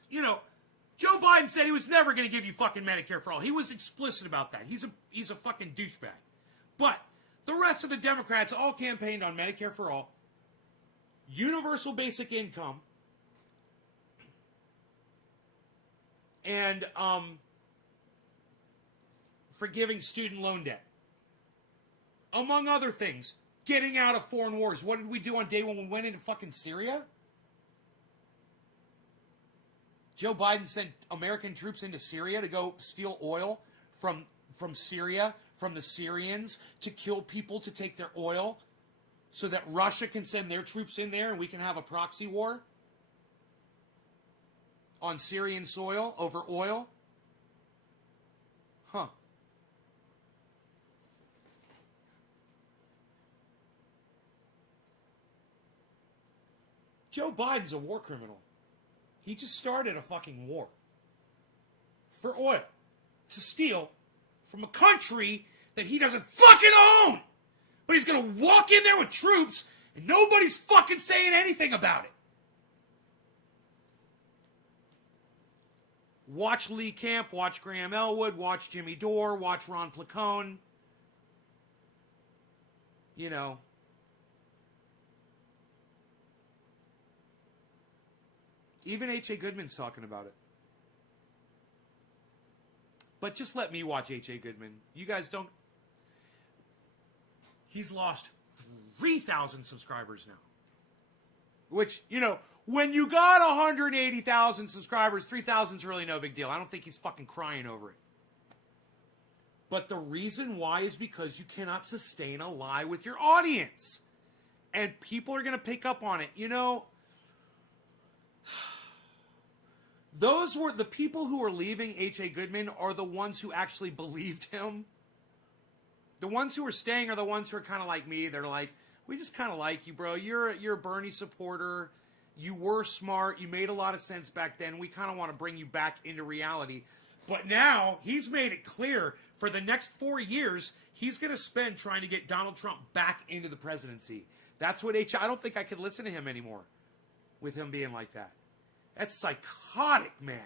Joe Biden said he was never going to give you fucking Medicare for all. He was explicit about that. He's a fucking douchebag. But the rest of the Democrats all campaigned on Medicare for all, universal basic income, and forgiving student loan debt. Among other things, getting out of foreign wars. What did we do on day one when we went into fucking Syria? Joe Biden sent American troops into Syria to go steal oil from Syria, from the Syrians, to kill people to take their oil so that Russia can send their troops in there and we can have a proxy war on Syrian soil over oil. Huh. Joe Biden's a war criminal. He just started a fucking war for oil to steal from a country that he doesn't fucking own. But he's going to walk in there with troops and nobody's fucking saying anything about it. Watch Lee Camp, watch Graham Elwood, watch Jimmy Dore, watch Ron Placone. Even H.A. Goodman's talking about it. But just let me watch H.A. Goodman. You guys don't... He's lost 3,000 subscribers now. Which, when you got 180,000 subscribers, 3,000 is really no big deal. I don't think he's fucking crying over it. But the reason why is because you cannot sustain a lie with your audience. And people are going to pick up on it. Those were the people who were leaving H.A. Goodman are the ones who actually believed him. The ones who are staying are the ones who are kind of like me. They're like, we just kind of like you, bro. You're a Bernie supporter. You were smart. You made a lot of sense back then. We kind of want to bring you back into reality. But now he's made it clear for the next 4 years, he's going to spend trying to get Donald Trump back into the presidency. That's what I don't think I could listen to him anymore with him being like that. That's psychotic, man.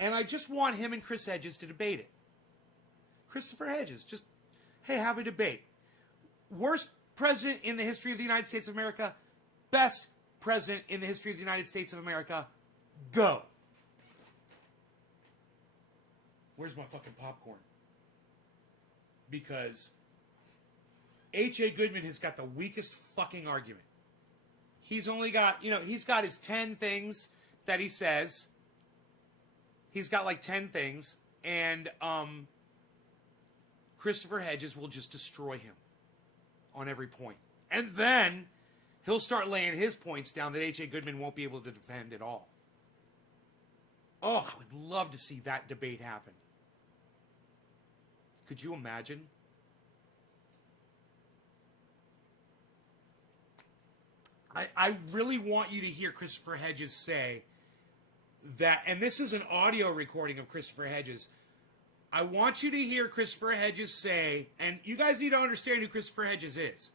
And I just want him and Chris Hedges to debate it. Christopher Hedges, just, hey, have a debate. Worst president in the history of the United States of America, best president in the history of the United States of America. Go. Where's my fucking popcorn? Because H.A. Goodman has got the weakest fucking argument. He's only got, he's got his 10 things that he says. He's got like 10 things. And Christopher Hedges will just destroy him on every point. And then he'll start laying his points down that H.A. Goodman won't be able to defend at all. Oh, I would love to see that debate happen. Could you imagine? I really want you to hear Christopher Hedges say that, and this is an audio recording of Christopher Hedges. I want you to hear Christopher Hedges say, and you guys need to understand who Christopher Hedges is.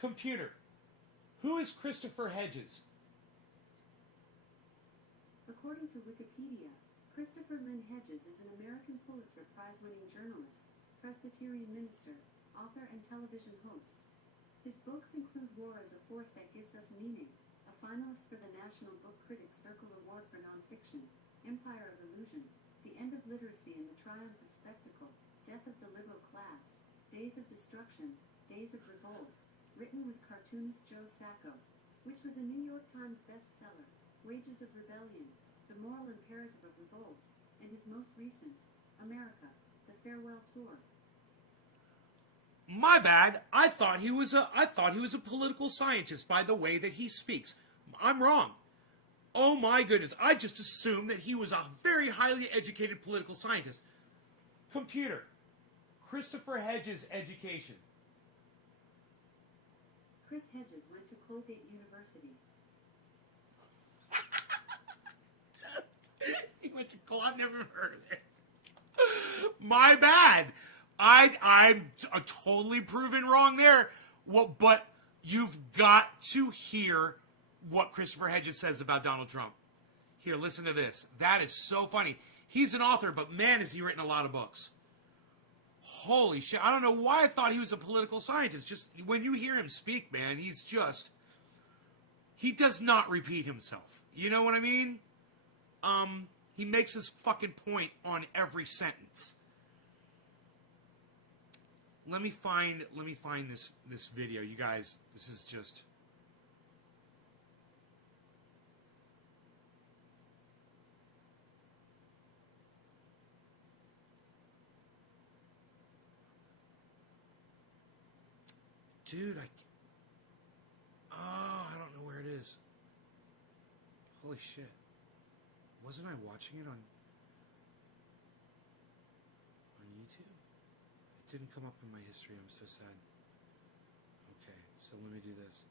Computer, who is Christopher Hedges? According to Wikipedia, Christopher Lynn Hedges is an American Pulitzer Prize-winning journalist, Presbyterian minister, author, and television host. His books include War as a Force That Gives Us Meaning, a finalist for the National Book Critics Circle Award for Nonfiction, Empire of Illusion, The End of Literacy and the Triumph of Spectacle, Death of the Liberal Class, Days of Destruction, Days of Revolt, written with cartoonist Joe Sacco, which was a New York Times bestseller, Wages of Rebellion, The Moral Imperative of Revolt, and his most recent, America, The Farewell Tour. My bad. I thought he was a political scientist by the way that he speaks. I'm wrong. Oh my goodness. I just assumed that he was a very highly educated political scientist. Computer. Christopher Hedges' education. Chris Hedges went to Colgate University. He went to Colgate. I've never heard of it. My bad. I'm totally proven wrong there. Well, but you've got to hear what Christopher Hedges says about Donald Trump. Here, listen to this. That is so funny. He's an author, but man, has he written a lot of books. Holy shit. I don't know why I thought he was a political scientist. Just when you hear him speak, man, he does not repeat himself. You know what I mean? He makes his fucking point on every sentence. Let me find this video, you guys. This is just. Dude, I don't know where it is. Holy shit. Wasn't I watching it on YouTube? It didn't come up in my history. I'm so sad. Okay, so let me do this.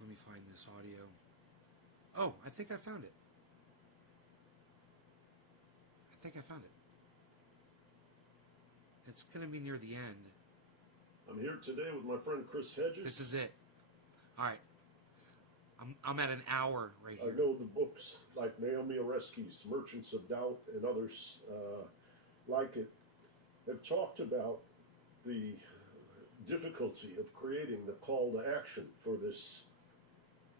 Let me find this audio. Oh, I think I found it. It's going to be near the end. I'm here today with my friend Chris Hedges. This is it. All right. I'm at an hour right here. I know the books like Naomi Oreskes, Merchants of Doubt, and others like it have talked about the difficulty of creating the call to action for this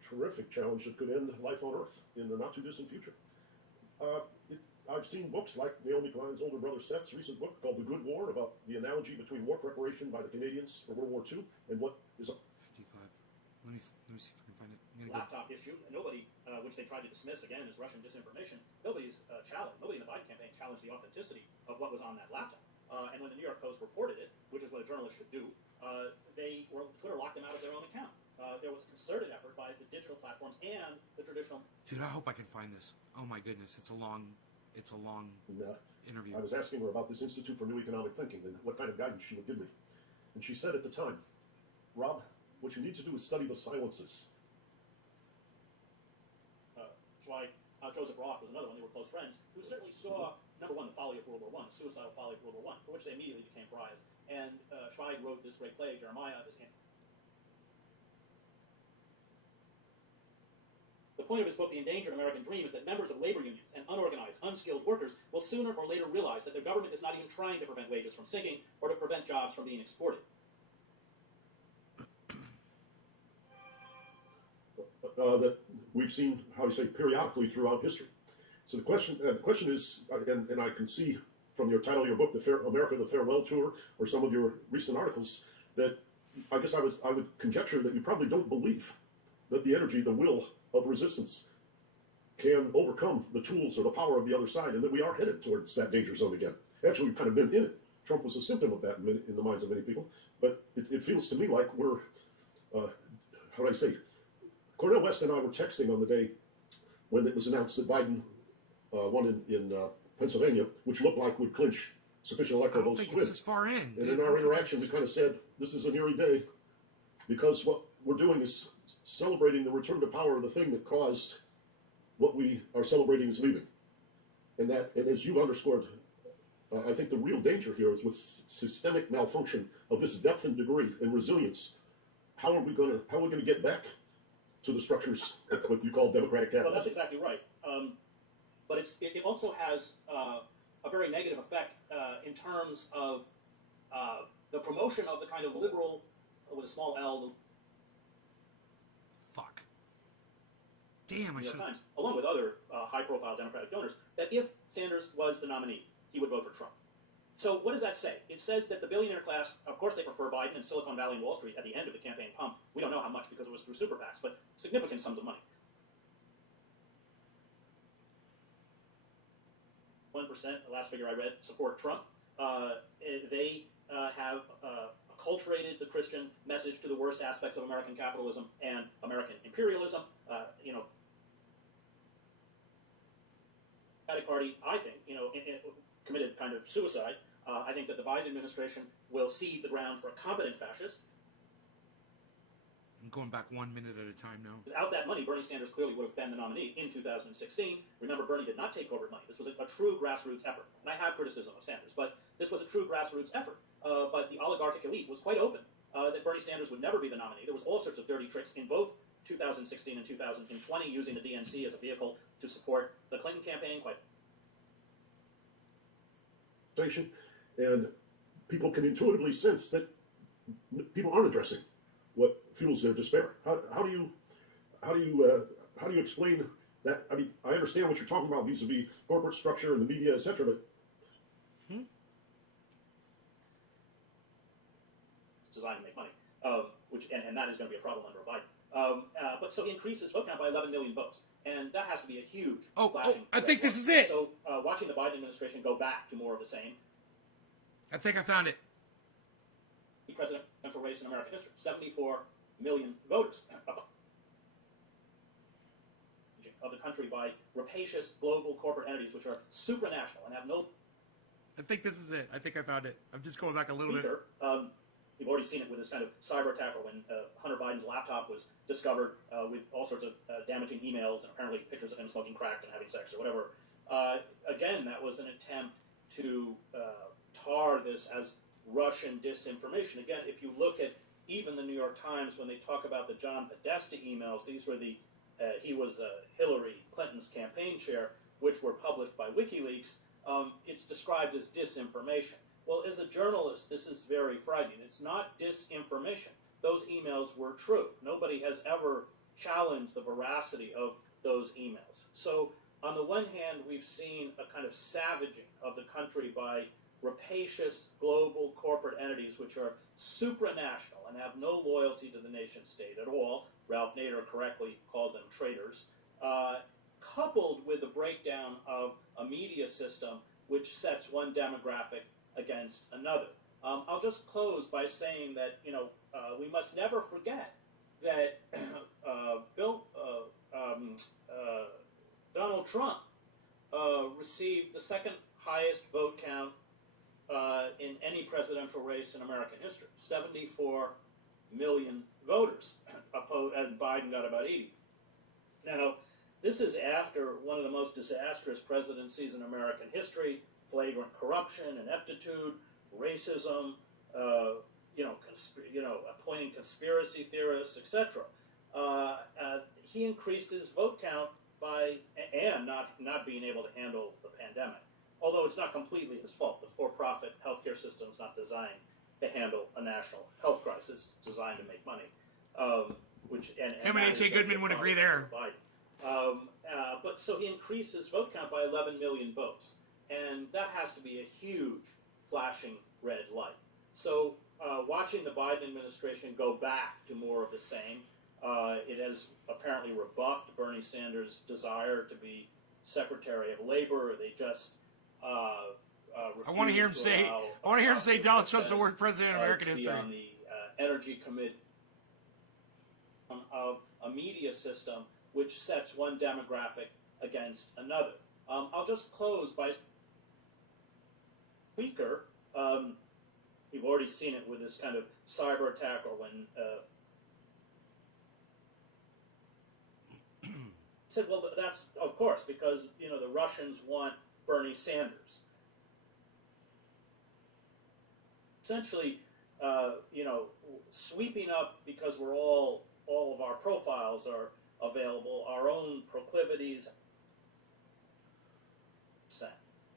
terrific challenge that could end life on Earth in the not-too-distant future. I've seen books like Naomi Klein's older brother Seth's recent book called The Good War, about the analogy between war preparation by the Canadians for World War II and what is... 55. Let me see if I can find it. Laptop issue. Nobody, which they tried to dismiss again as Russian disinformation, nobody in the Biden campaign challenged the authenticity of what was on that laptop. And when the New York Post reported it, which is what a journalist should do, Twitter locked them out of their own account. There was a concerted effort by the digital platforms and the traditional... Dude, I hope I can find this. Oh my goodness, it's a long interview. I was asking her about this Institute for New Economic Thinking and what kind of guidance she would give me. And she said at the time, Rob, what you need to do is study the silences. Joseph Roth was another one. They were close friends, who certainly saw, number one, the folly of World War I, the suicidal folly of World War I, for which they immediately became prized. And Zweig wrote this great play, Jeremiah, this point of his book, The Endangered American Dream, is that members of labor unions and unorganized, unskilled workers will sooner or later realize that their government is not even trying to prevent wages from sinking or to prevent jobs from being exported. That we've seen, how do you say, periodically throughout history. So the question is, and I can see from your title of your book, America, the Farewell Tour, or some of your recent articles, that I guess I would conjecture that you probably don't believe that the energy, the will of resistance can overcome the tools or the power of the other side, and that we are headed towards that danger zone again. Actually, we've kind of been in it. Trump was a symptom of that in the minds of many people, but it feels to me like we're, how do I say, Cornel West and I were texting on the day when it was announced that Biden won in Pennsylvania, which looked like would clinch sufficient electoral votes to win. It's this far in. And in our interaction, we kind of said, this is an eerie day, because what we're doing is celebrating the return to power of the thing that caused what we are celebrating is leaving. And as you've underscored, I think the real danger here is with systemic malfunction of this depth and degree and resilience. How are we going to get back to the structures of what you call democratic capitalism? Well, that's exactly right. But it also has a very negative effect in terms of the promotion of the kind of liberal, with a small L, Fuck. Damn, I New York should. Times, along with other high-profile Democratic donors, that if Sanders was the nominee, he would vote for Trump. So what does that say? It says that the billionaire class, of course they prefer Biden and Silicon Valley and Wall Street at the end of the campaign pump. We don't know how much because it was through super PACs, but significant sums of money. 1%, the last figure I read, support Trump. They have acculturated the Christian message to the worst aspects of American capitalism and American imperialism. Democratic Party, I think, committed kind of suicide. I think that the Biden administration will cede the ground for a competent fascist. I'm going back 1 minute at a time now. Without that money, Bernie Sanders clearly would have been the nominee in 2016. Remember, Bernie did not take corporate money. This was a true grassroots effort. And I have criticism of Sanders, but this was a true grassroots effort. But the oligarchic elite was quite open that Bernie Sanders would never be the nominee. There was all sorts of dirty tricks in both 2016 and 2020 using the DNC as a vehicle to support the Clinton campaign. And people can intuitively sense that people aren't addressing what fuels their despair. How do you explain that? I mean, I understand what you're talking about vis-a-vis corporate structure and the media, etc. But it's designed to make money, and that is going to be a problem under Biden. But so he increased his vote count by 11 million votes, and that has to be a huge. I think this is it. So watching the Biden administration go back to more of the same. I think I found it. The presidential race in American history, 74 million voters of the country by rapacious global corporate entities which are supranational and have no. I think this is it. I think I found it. I'm just going back a little bit. You've already seen it with this kind of cyber attack, or when Hunter Biden's laptop was discovered with all sorts of damaging emails and apparently pictures of him smoking crack and having sex or whatever. Again, that was an attempt to tar this as Russian disinformation. Again, if you look at even the New York Times, when they talk about the John Podesta emails, these were he was Hillary Clinton's campaign chair, which were published by WikiLeaks. It's described as disinformation. Well, as a journalist, this is very frightening. It's not disinformation. Those emails were true. Nobody has ever challenged the veracity of those emails. So, on the one hand, we've seen a kind of savaging of the country by rapacious global corporate entities which are supranational and have no loyalty to the nation state at all. Ralph Nader correctly calls them traitors. Coupled with the breakdown of a media system which sets one demographic against another. I'll just close by saying that we must never forget that Donald Trump received the second highest vote count in any presidential race in American history. 74 million voters, and Biden got about 80. Now, this is after one of the most disastrous presidencies in American history, flagrant corruption, ineptitude, racism, appointing conspiracy theorists, etc. he increased his vote count by, and not being able to handle the pandemic. Although it's not completely his fault. The for-profit healthcare system is not designed to handle a national health crisis. It's designed to make money. Him and H.A. Goodman would agree there. But so he increased his vote count by 11 million votes. And that has to be a huge flashing red light. So watching the Biden administration go back to more of the same, it has apparently rebuffed Bernie Sanders' desire to be Secretary of Labor. They just I want to hear him say. I want to hear him say Donald Trump's the worst president in American history. On the Energy Committee of a media system which sets one demographic against another. I'll just close by weaker. You've already seen it with this kind of cyber attack, or when said, well, that's of course because the Russians want Bernie Sanders. Essentially, sweeping up because we're all of our profiles are available, our own proclivities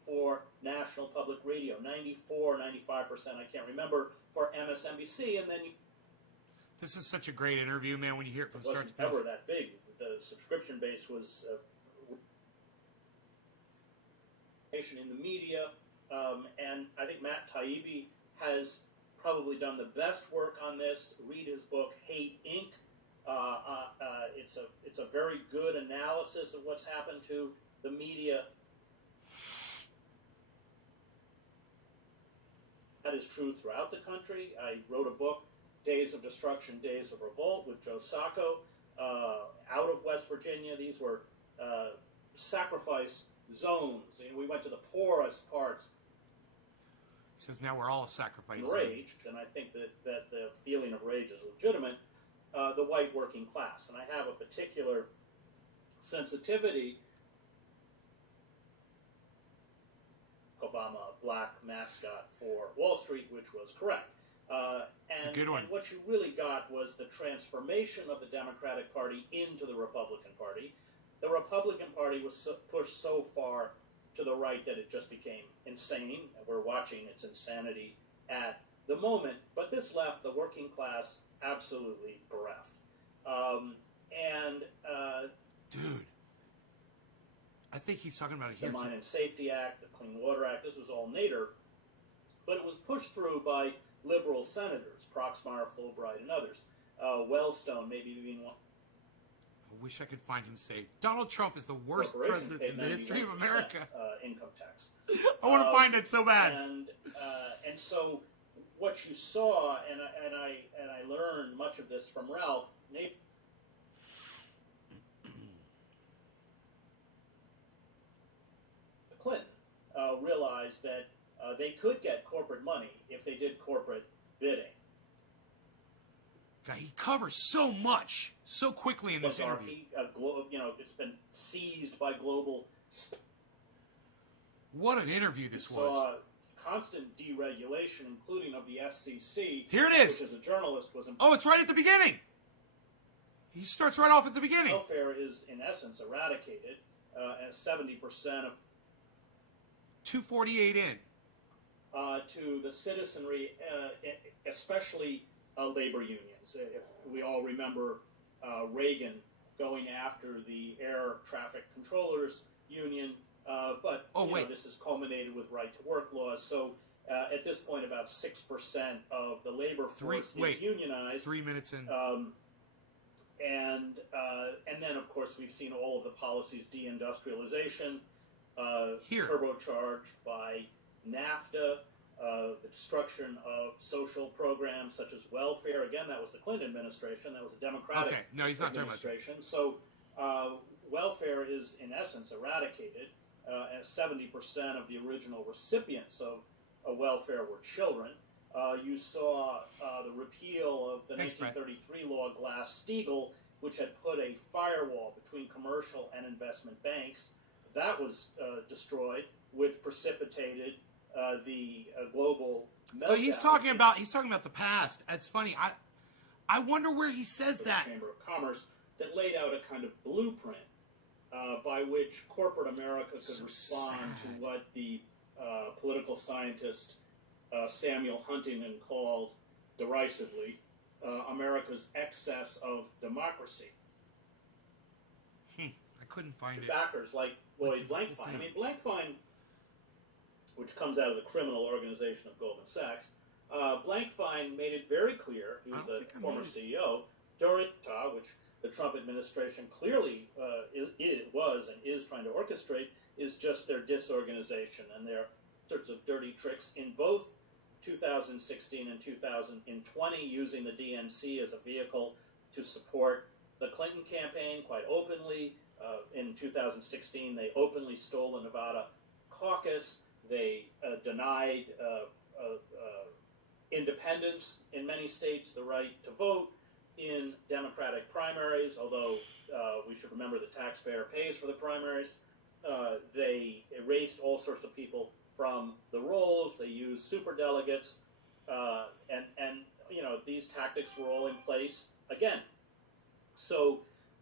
for National Public Radio, 94, 95%, I can't remember, for MSNBC, and then this is such a great interview, man, when you hear it from start to finish. It wasn't ever that big. The subscription base was in the media, and I think Matt Taibbi has probably done the best work on this. Read his book, Hate Inc. It's a very good analysis of what's happened to the media. That is true throughout the country. I wrote a book, Days of Destruction, Days of Revolt, with Joe Sacco, out of West Virginia. These were sacrifice zones. We went to the poorest parts. He says now we're all sacrificing. Rage, and I think that the feeling of rage is legitimate, the white working class. And I have a particular sensitivity. Obama black mascot for Wall Street, which was correct. It's a good one. And what you really got was the transformation of the Democratic Party into the Republican Party. The Republican Party was pushed so far to the right that it just became insane, and we're watching its insanity at the moment. But this left the working class absolutely bereft. Dude, I think he's talking about it here. The Mine and Safety Act, the Clean Water Act, this was all Nader, but it was pushed through by liberal senators, Proxmire, Fulbright, and others. Wellstone, maybe even one. I wish I could find him say, Donald Trump is the worst president in the history of America. Income tax. I want to find it so bad. And so what you saw, and I learned much of this from Ralph Nader. Clinton realized that they could get corporate money if they did corporate bidding. God, he covers so much so quickly in this interview. It's been seized by global. What an interview this was. Saw constant deregulation, including of the FCC. Here it is. Which, as a journalist, was important. Oh, it's right at the beginning. He starts right off at the beginning. Welfare is, in essence, eradicated, and 70% of 248 in. To the citizenry, especially labor unions. If we all remember Reagan going after the air traffic controllers union, but this is culminated with right-to-work laws. So at this point, about 6% of the labor force is unionized. 3 minutes in. And then, of course, we've seen all of the policies, deindustrialization, turbocharged by NAFTA, the destruction of social programs such as welfare. Again, that was the Clinton administration. That was a Democratic administration. So welfare is, in essence, eradicated. And 70% of the original recipients of welfare were children. You saw the repeal of the 1933 law Glass-Steagall, which had put a firewall between commercial and investment banks. That was destroyed, which precipitated the global meltdown. So he's talking about the past. It's funny. I wonder where he says the that. Chamber of Commerce that laid out a kind of blueprint by which corporate America could respond to what the political scientist Samuel Huntington called derisively America's excess of democracy. I couldn't find it. Backers like Lloyd Blankfein. I mean, Blankfein, which comes out of the criminal organization of Goldman Sachs, Blankfein made it very clear, he was the former CEO, during which the Trump administration clearly was and is trying to orchestrate, is just their disorganization and their sorts of dirty tricks in both 2016 and 2020, using the DNC as a vehicle to support the Clinton campaign quite openly. In 2016, they openly stole the Nevada caucus. They denied independents in many states the right to vote in Democratic primaries, although we should remember the taxpayer pays for the primaries. They erased all sorts of people from the rolls. They used superdelegates, and you know, these tactics were all in place again. So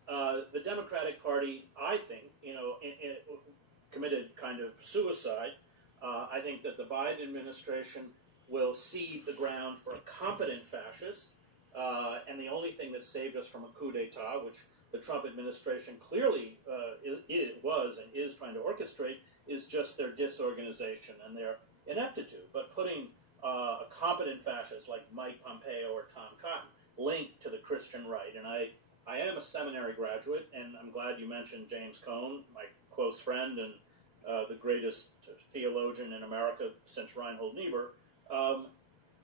the Democratic Party, I think, you know, committed kind of suicide. I think that the Biden administration will cede the ground for a competent fascist, and the only thing that saved us from a coup d'etat, which the Trump administration clearly was and is trying to orchestrate, is just their disorganization and their ineptitude. But putting a competent fascist like Mike Pompeo or Tom Cotton linked to the Christian right, and I am a seminary graduate, and I'm glad you mentioned James Cone, my close friend and the greatest theologian in America since Reinhold Niebuhr.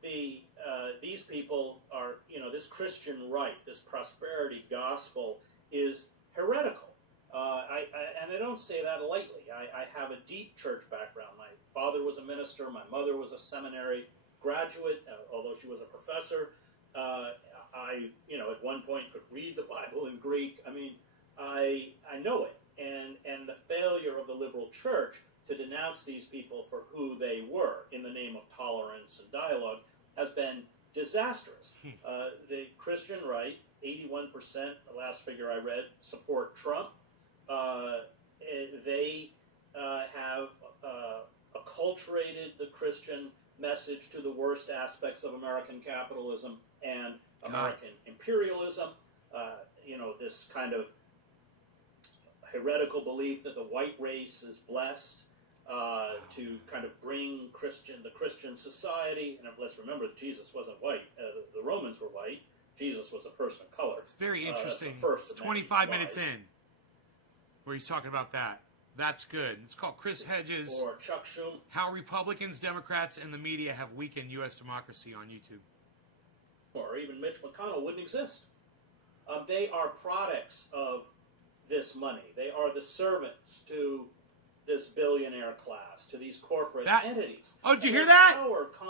These people are, you know, this Christian right, this prosperity gospel is heretical. And I don't say that lightly. I have a deep church background. My father was a minister. My mother was a seminary graduate, although she was a professor. I, you know, at one point could read the Bible in Greek. I mean, I know it. And the failure of the liberal church to denounce these people for who they were in the name of tolerance and dialogue has been disastrous. The Christian right, 81%, the last figure I read, support Trump. They have acculturated the Christian message to the worst aspects of American capitalism and American imperialism. You know, this kind of heretical belief that the white race is blessed to kind of bring the Christian society. And let's remember that Jesus wasn't white. The Romans were white. Jesus was a person of color. It's very interesting. First It's 25 minutes in where he's talking about that. That's good. It's called Chris Hedges. Or Chuck Schumer. How Republicans, Democrats, and the media have weakened U.S. democracy on YouTube. Or even Mitch McConnell wouldn't exist. They are products of this money. They are the servants to this billionaire class, to these corporate entities. Oh, did you hear that?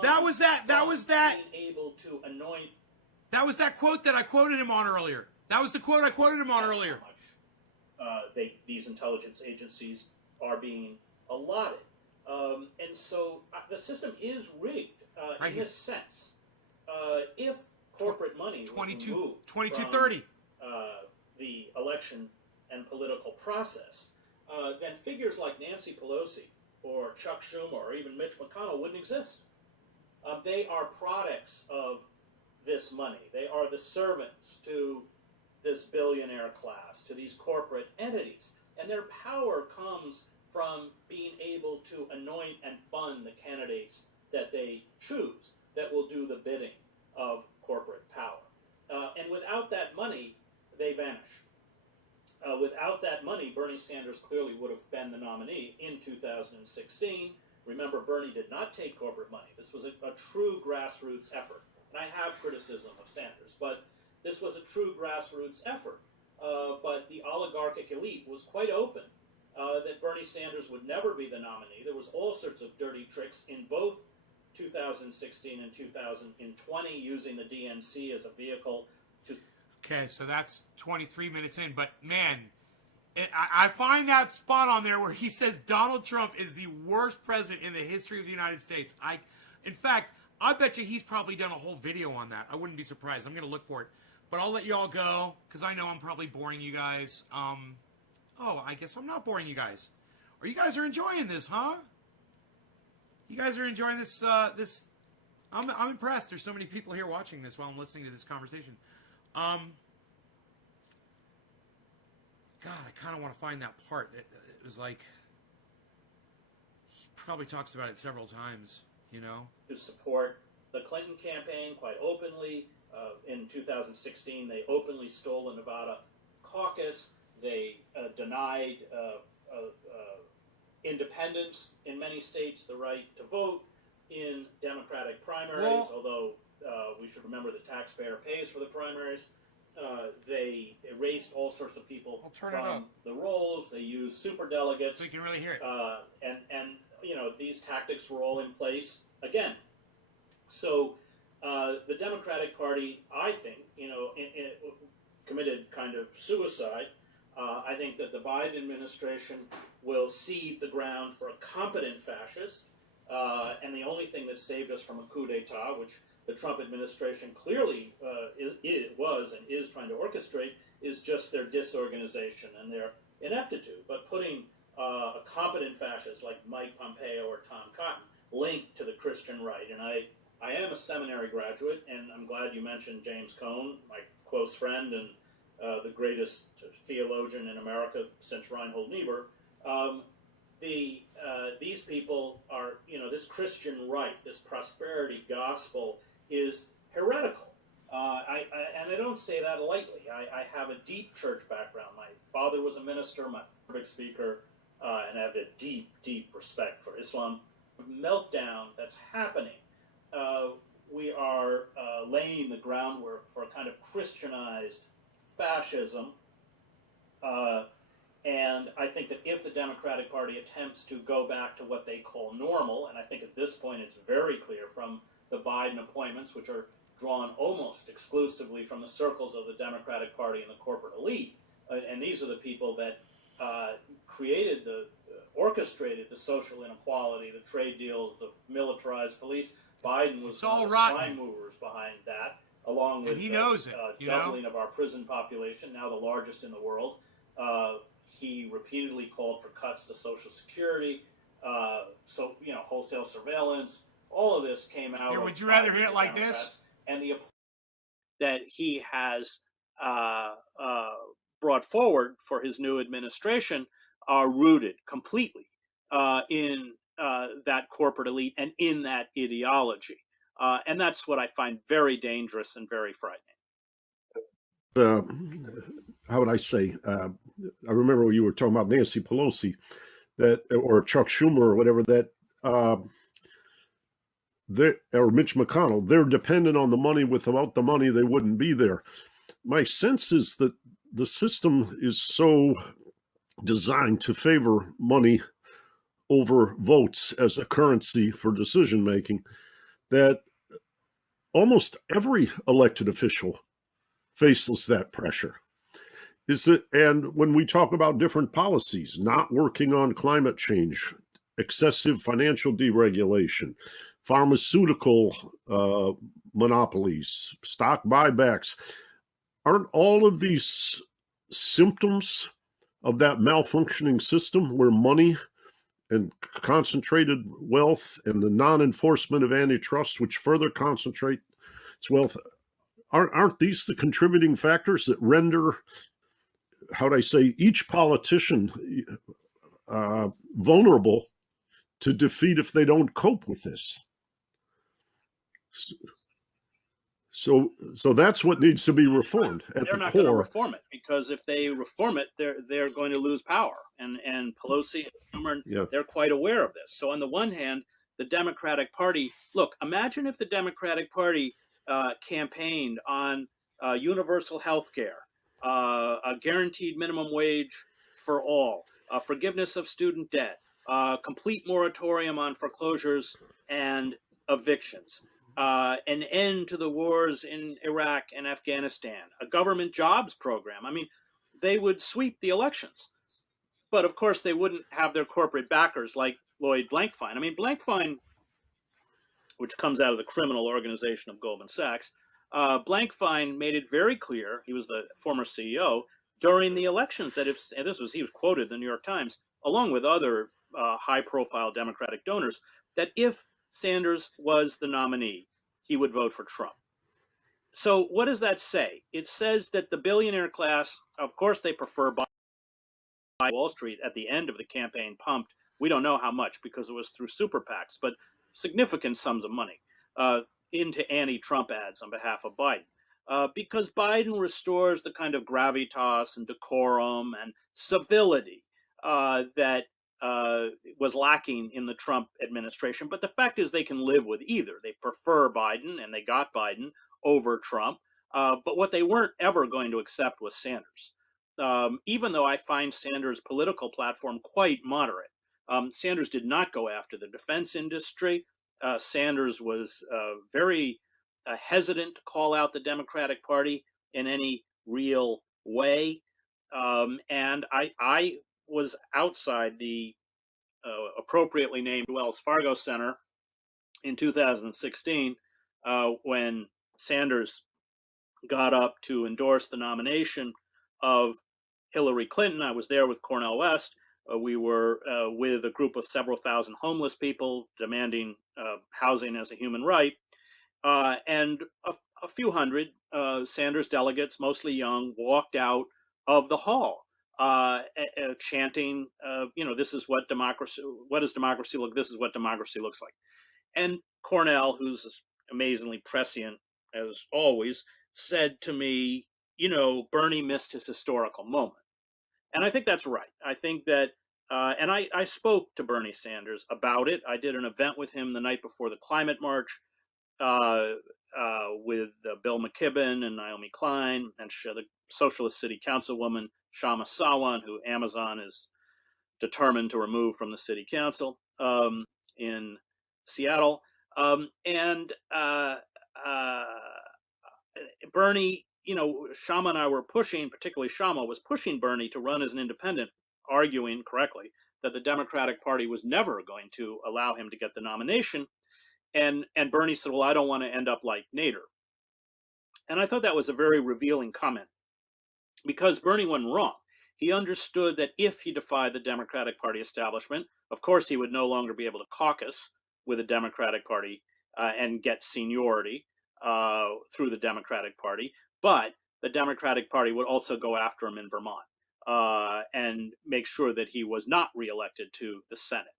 That was that. Being able to anoint. That was that quote that I quoted him on earlier. That was the quote I quoted him on earlier. How much these intelligence agencies are being allotted. And so the system is rigged in this sense. If corporate money was removed 2230 the election and political process, then figures like Nancy Pelosi or Chuck Schumer or even Mitch McConnell wouldn't exist. They are products of this money. They are the servants to this billionaire class, to these corporate entities. And their power comes from being able to anoint and fund the candidates that they choose that will do the bidding of corporate power. And without that money, they vanish. Without that money, Bernie Sanders clearly would have been the nominee in 2016. Remember, Bernie did not take corporate money. This was a true grassroots effort. And I have criticism of Sanders, but this was a true grassroots effort. But the oligarchic elite was quite open that Bernie Sanders would never be the nominee. There was all sorts of dirty tricks in both 2016 and 2020 using the DNC as a vehicle to... Okay, so that's 23 minutes in. But, man, I find that spot on there where he says Donald Trump is the worst president in the history of the United States. In fact, I bet you he's probably done a whole video on that. I wouldn't be surprised. I'm going to look for it. but I'll let you all go because I know I'm probably boring you guys. Oh, I guess I'm not boring you guys. Or you guys are enjoying this, huh? You guys are enjoying this. I'm impressed. There's so many people here watching this while I'm listening to this conversation. God, I kind of want to find that part. It was like he probably talks about it several times. You know, to support the Clinton campaign quite openly. In 2016, they openly stole the Nevada caucus. They denied independents in many states the right to vote in Democratic primaries, although we should remember the taxpayer pays for the primaries. They erased all sorts of people from the rolls. They used superdelegates. So you can really hear it. And you know, these tactics were all in place again. So the Democratic Party, I think, you know, committed kind of suicide. I think that the Biden administration will cede the ground for a competent fascist, and the only thing that saved us from a coup d'etat, which the Trump administration clearly was and is trying to orchestrate, is just their disorganization and their ineptitude. But putting a competent fascist like Mike Pompeo or Tom Cotton linked to the Christian right, and I am a seminary graduate, and I'm glad you mentioned James Cone, my close friend and the greatest theologian in America since Reinhold Niebuhr. These people are, you know, this Christian right, this prosperity gospel is heretical. And I don't say that lightly. I have a deep church background. My father was a minister, my public speaker, and I have a deep, deep respect for Islam. Meltdown that's happening. We are laying the groundwork for a kind of Christianized fascism. And I think that if the Democratic Party attempts to go back to what they call normal, and I think at this point it's very clear from the Biden appointments, which are drawn almost exclusively from the circles of the Democratic Party and the corporate elite, and these are the people that orchestrated the social inequality, the trade deals, the militarized police. Biden was one of the prime movers behind that, along with the doubling of our prison population, now the largest in the world. He repeatedly called for cuts to Social Security, wholesale surveillance. All of this came out. Here, would you rather hear it like this? And the that he has brought forward for his new administration are rooted completely in that corporate elite and in that ideology. And that's what I find very dangerous and very frightening. How would I say? I remember when you were talking about Nancy Pelosi, or Chuck Schumer or whatever, or Mitch McConnell. They're dependent on the money. Without the money, they wouldn't be there. My sense is that the system is so designed to favor money over votes as a currency for decision making that almost every elected official faces that pressure. And when we talk about different policies, not working on climate change, excessive financial deregulation, pharmaceutical monopolies, stock buybacks, aren't all of these symptoms of that malfunctioning system where money and concentrated wealth and the non-enforcement of antitrust, which further concentrates wealth, aren't these the contributing factors that render, how would I say, each politician vulnerable to defeat if they don't cope with this? So that's what needs to be reformed at the core. They're not going to reform it, because if they reform it, they're going to lose power. And Pelosi and Schumer, they're quite aware of this. So on the one hand, the Democratic Party, look, imagine if the Democratic Party campaigned on universal health care, a guaranteed minimum wage for all, forgiveness of student debt, complete moratorium on foreclosures and evictions, an end to the wars in Iraq and Afghanistan, a government jobs program. I mean, they would sweep the elections. But of course, they wouldn't have their corporate backers like Lloyd Blankfein. I mean, Blankfein, which comes out of the criminal organization of Goldman Sachs, Blankfein made it very clear, he was the former CEO, during the elections that if, and he was quoted in the New York Times, along with other high-profile Democratic donors, that if Sanders was the nominee, he would vote for Trump. So what does that say? It says that the billionaire class, of course, they prefer Wall Street at the end of the campaign pumped, we don't know how much because it was through super PACs, but significant sums of money into anti-Trump ads on behalf of Biden. Because Biden restores the kind of gravitas and decorum and civility that was lacking in the Trump administration. But the fact is they can live with either. They prefer Biden, and they got Biden over Trump. But what they weren't ever going to accept was Sanders. Even though I find Sanders' political platform quite moderate. Sanders did not go after the defense industry. Sanders was very hesitant to call out the Democratic Party in any real way. And I was outside the appropriately named Wells Fargo Center in 2016 when Sanders got up to endorse the nomination of Hillary Clinton. I was there with Cornel West. We were with a group of several thousand homeless people demanding housing as a human right. And a few hundred Sanders delegates, mostly young, walked out of the hall chanting, this is what does democracy look? This is what democracy looks like. And Cornell, who's amazingly prescient as always, said to me, Bernie missed his historical moment. And I think that's right. I think that, and I spoke to Bernie Sanders about it. I did an event with him the night before the climate march with Bill McKibben and Naomi Klein and the Socialist City Councilwoman Shama Sawan, who Amazon is determined to remove from the city council in Seattle. Bernie, Shama and I were pushing, particularly Shama was pushing Bernie to run as an independent, arguing correctly that the Democratic Party was never going to allow him to get the nomination. And Bernie said, well, I don't want to end up like Nader. And I thought that was a very revealing comment because Bernie went wrong. He understood that if he defied the Democratic Party establishment, of course, he would no longer be able to caucus with the Democratic Party and get seniority through the Democratic Party. But the Democratic Party would also go after him in Vermont and make sure that he was not reelected to the Senate.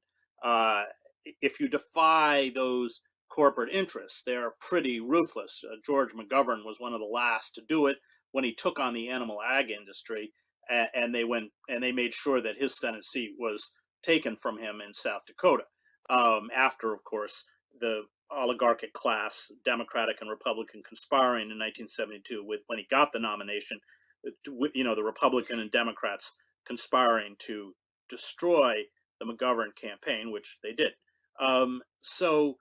If you defy those corporate interests, they're pretty ruthless. George McGovern was one of the last to do it when he took on the animal ag industry, and they made sure that his Senate seat was taken from him in South Dakota. After, of course, the oligarchic class, Democratic and Republican, conspiring in 1972 when he got the nomination, the Republican and Democrats conspiring to destroy the McGovern campaign, which they did. So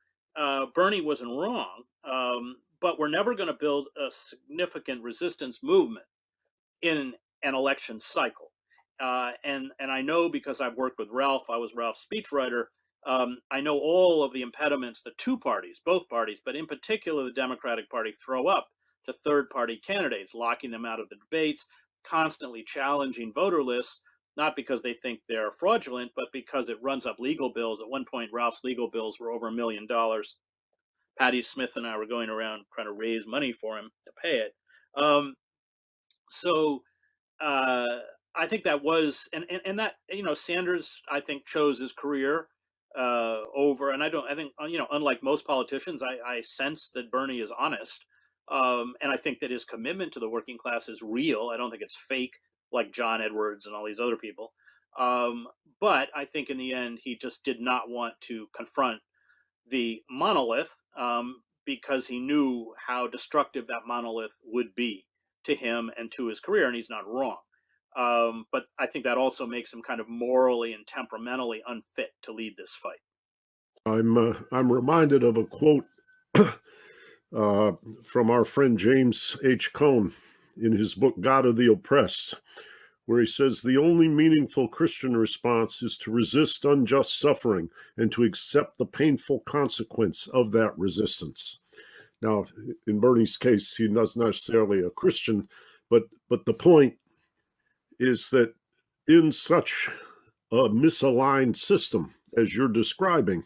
Bernie wasn't wrong, but we're never going to build a significant resistance movement in an election cycle. And I know because I've worked with Ralph, I was Ralph's speechwriter, I know all of the impediments that both parties, but in particular the Democratic Party throw up to third-party candidates, locking them out of the debates, constantly challenging voter lists, not because they think they're fraudulent, but because it runs up legal bills. At one point, Ralph's legal bills were over $1 million. Patty Smith and I were going around trying to raise money for him to pay it. I think that was, and that, Sanders, I think, chose his career over, and I think, unlike most politicians, I sense that Bernie is honest. And I think that his commitment to the working class is real. I don't think it's fake like John Edwards and all these other people. But I think in the end, he just did not want to confront the monolith because he knew how destructive that monolith would be to him and to his career, and he's not wrong. But I think that also makes him kind of morally and temperamentally unfit to lead this fight. I'm reminded of a quote from our friend James H. Cone in his book, God of the Oppressed, where he says, the only meaningful Christian response is to resist unjust suffering and to accept the painful consequence of that resistance. Now, in Bernie's case, he not necessarily a Christian, but the point is that in such a misaligned system as you're describing,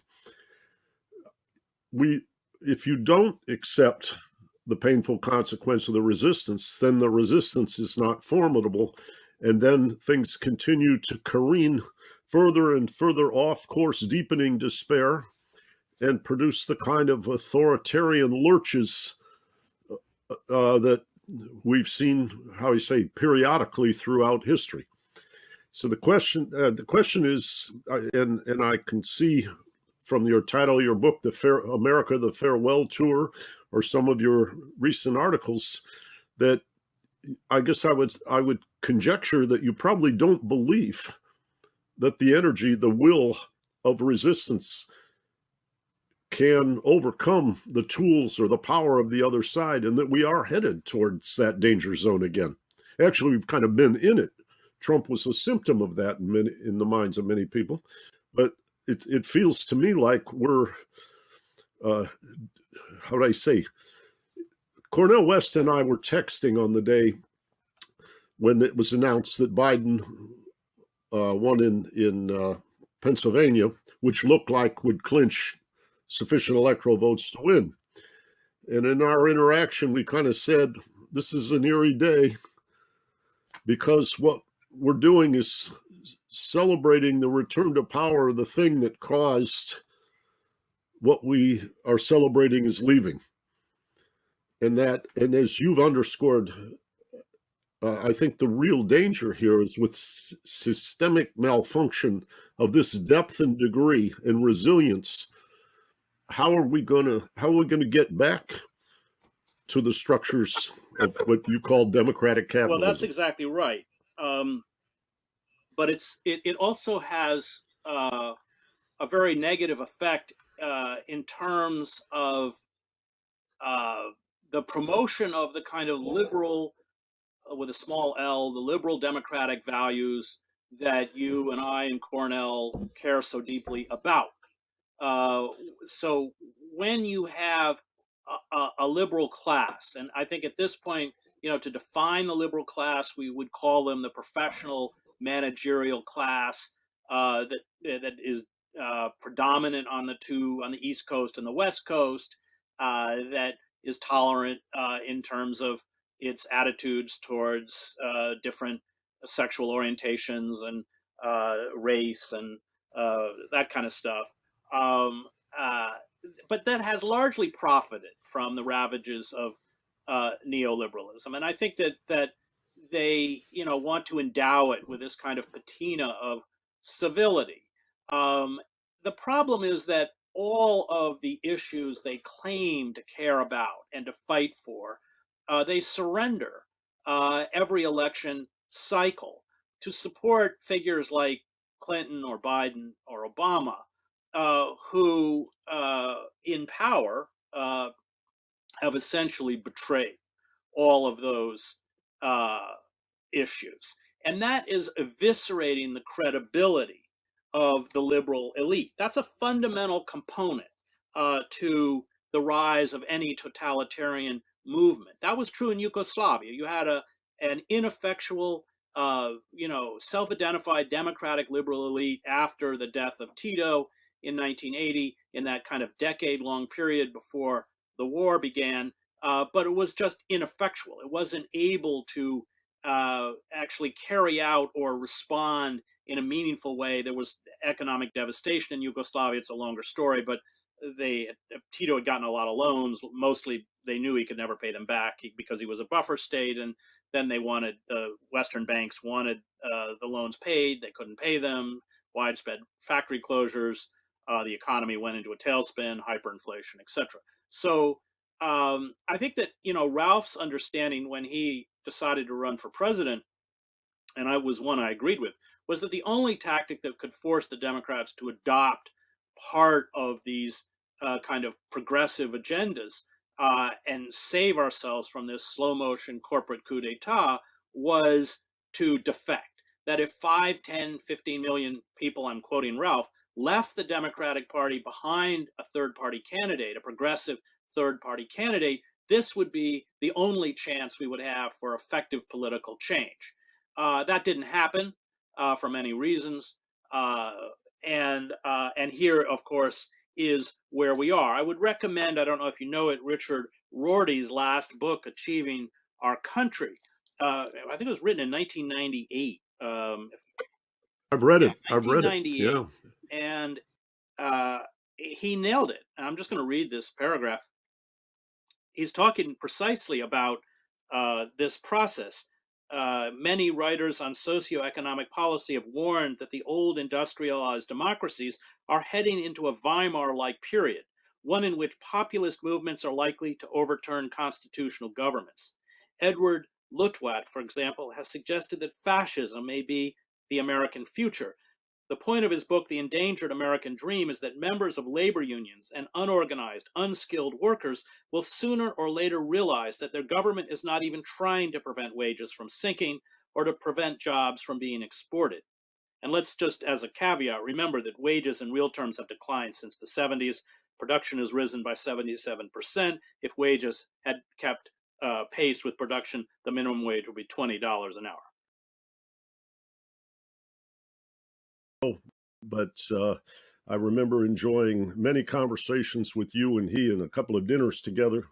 if you don't accept the painful consequence of the resistance, then the resistance is not formidable, and then things continue to careen further and further off course, deepening despair, and produce the kind of authoritarian lurches that we've seen, how you say, periodically throughout history. So the question is, and I can see from your title of your book, America, the Farewell Tour, or some of your recent articles, that I guess I would conjecture that you probably don't believe that the energy, the will of resistance can overcome the tools or the power of the other side, and that we are headed towards that danger zone again. Actually, we've kind of been in it. Trump was a symptom of that in the minds of many people, but it feels to me like we're, how do I say, Cornel West and I were texting on the day when it was announced that Biden won in Pennsylvania, which looked like would clinch sufficient electoral votes to win. And in our interaction, we kind of said, this is an eerie day, because what we're doing is celebrating the return to power of the thing that caused what we are celebrating is leaving. And as you've underscored, I think the real danger here is with systemic malfunction of this depth and degree and resilience. How are we going to get back to the structures of what you call democratic capitalism? Well, that's exactly right. But it also has a very negative effect in terms of the promotion of the kind of liberal, with a small L, the liberal democratic values that you and I and Cornell care so deeply about. So when you have a liberal class, and I think at this point, to define the liberal class, we would call them the professional managerial class that is predominant on the East Coast and the West Coast, that is tolerant in terms of its attitudes towards different sexual orientations and race and that kind of stuff. But that has largely profited from the ravages of neoliberalism, and I think that they want to endow it with this kind of patina of civility. The problem is that all of the issues they claim to care about and to fight for, they surrender every election cycle to support figures like Clinton or Biden or Obama, who in power have essentially betrayed all of those issues. And that is eviscerating the credibility of the liberal elite. That's a fundamental component to the rise of any totalitarian movement. That was true in Yugoslavia. You had an ineffectual, self-identified democratic liberal elite after the death of Tito in 1980, in that kind of decade-long period before the war began, but it was just ineffectual. It wasn't able to actually carry out or respond in a meaningful way. There was economic devastation in Yugoslavia. It's a longer story, but Tito had gotten a lot of loans. Mostly they knew he could never pay them back because he was a buffer state, and then the Western banks wanted the loans paid. They couldn't pay them. Widespread factory closures. The economy went into a tailspin, hyperinflation, etc. So I think that Ralph's understanding when he decided to run for president, and I was one I agreed with, was that the only tactic that could force the Democrats to adopt part of these kind of progressive agendas and save ourselves from this slow motion corporate coup d'etat was to defect. That if 5, 10, 15 million people, I'm quoting Ralph, left the Democratic Party behind a third party candidate, a progressive third-party candidate, this would be the only chance we would have for effective political change. That didn't happen for many reasons, and here, of course, is where we are. I would recommend, I don't know if you know it, Richard Rorty's last book, Achieving Our Country. I think it was written in 1998. I've read Yeah, it. I've read it. 1998. Yeah. And he nailed it. And I'm just going to read this paragraph. He's talking precisely about this process. Many writers on socioeconomic policy have warned that the old industrialized democracies are heading into a Weimar-like period, one in which populist movements are likely to overturn constitutional governments. Edward Lutwat, for example, has suggested that fascism may be the American future. The point of his book, The Endangered American Dream, is that members of labor unions and unorganized, unskilled workers will sooner or later realize that their government is not even trying to prevent wages from sinking or to prevent jobs from being exported. And let's just, as a caveat, remember that wages in real terms have declined since the 70s. Production has risen by 77%. If wages had kept pace with production, the minimum wage would be $20 an hour. But I remember enjoying many conversations with you and he and a couple of dinners together.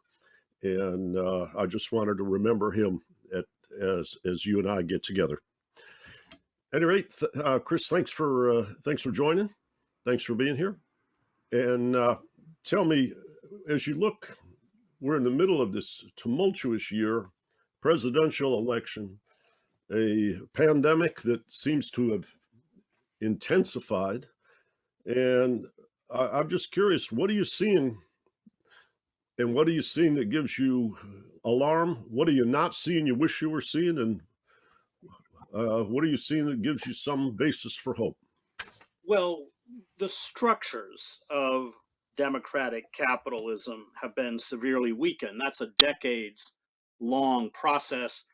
And I just wanted to remember him as you and I get together. At any rate, Chris, thanks for joining. Thanks for being here. And tell me, as you look, we're in the middle of this tumultuous year, presidential election, a pandemic that seems to have intensified. And I'm just curious, what are you seeing? And what are you seeing that gives you alarm? What are you not seeing you wish you were seeing? And what are you seeing that gives you some basis for hope? Well, the structures of democratic capitalism have been severely weakened. That's a decades-long process,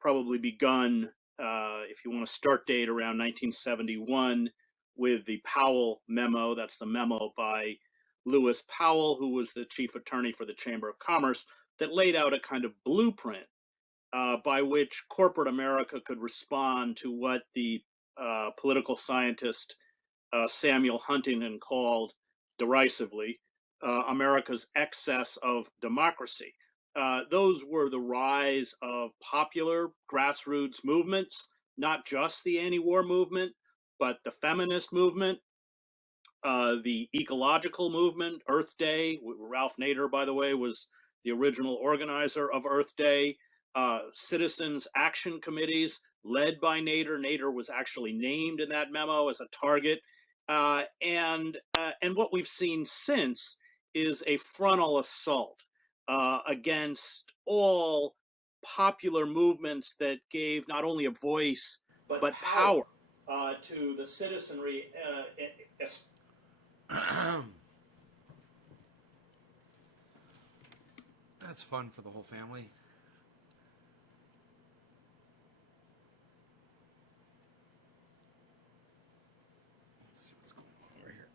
probably begun, if you want to start date, around 1971 with the Powell memo. That's the memo by Lewis Powell, who was the chief attorney for the Chamber of Commerce, that laid out a kind of blueprint by which corporate America could respond to what the political scientist Samuel Huntington called derisively America's excess of democracy. Those were the rise of popular grassroots movements, not just the anti-war movement, but the feminist movement, the ecological movement, Earth Day. Ralph Nader, by the way, was the original organizer of Earth Day. Citizens action committees led by Nader. Nader was actually named in that memo as a target. And what we've seen since is a frontal assault against all popular movements that gave not only a voice but power to the citizenry. That's fun for the whole family. Let's see what's going on over here.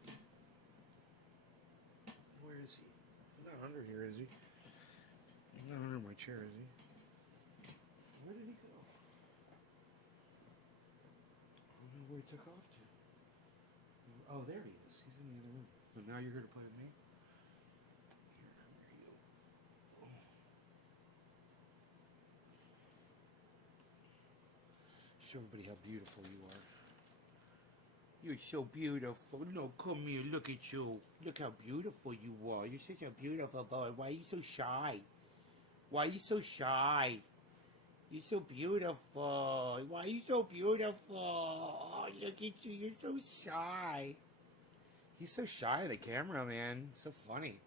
Where is he? He's not under here, is he? He's not under my chair, is he? Where did he go? I don't know where he took off to. Oh, there he is. He's in the other room. So now you're here to play with me? Here, come here, you. Show everybody how beautiful you are. You're so beautiful. No, come here. Look at you. Look how beautiful you are. You're such a beautiful boy. Why are you so shy? Why are you so shy? You're so beautiful. Why are you so beautiful? Oh, look at you. You're so shy. He's so shy of the camera, man. It's so funny.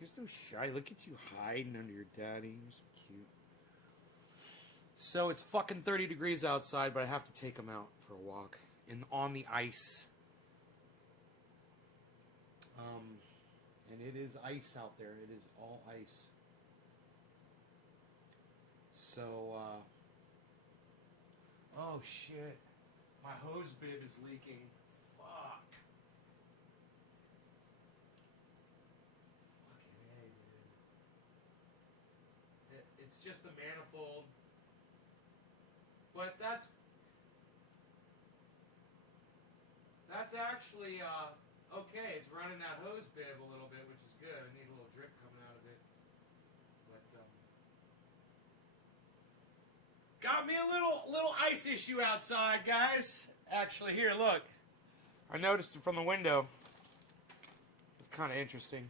You're so shy. Look at you hiding under your daddy. You're so cute. So it's fucking 30 degrees outside, but I have to take him out for a walk on the ice. And it is ice out there. It is all ice. So, oh shit. My hose bib is leaking. Fuck. Fucking A. It's just the manifold. But that's actually okay. It's running that hose bib a little bit, which is good. I need a little drip coming out of it. But got me a little ice issue outside, guys. Actually, here, look. I noticed it from the window. It's kind of interesting.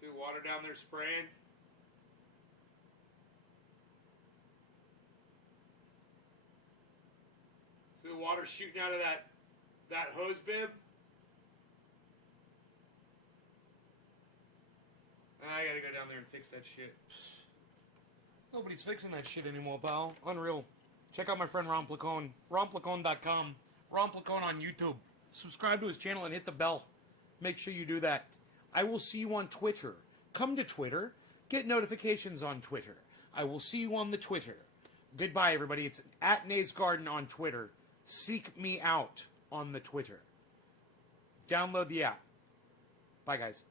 See the water down there spraying? See the water shooting out of that hose bib? I gotta go down there and fix that shit. Psst. Nobody's fixing that shit anymore, pal. Unreal. Check out my friend Ron Placone. RonPlacone.com. Ron Placone on YouTube. Subscribe to his channel and hit the bell. Make sure you do that. I will see you on Twitter. Come to Twitter. Get notifications on Twitter. I will see you on the Twitter. Goodbye, everybody. It's at Nays Garden on Twitter. Seek me out on the Twitter. Download the app. Bye, guys.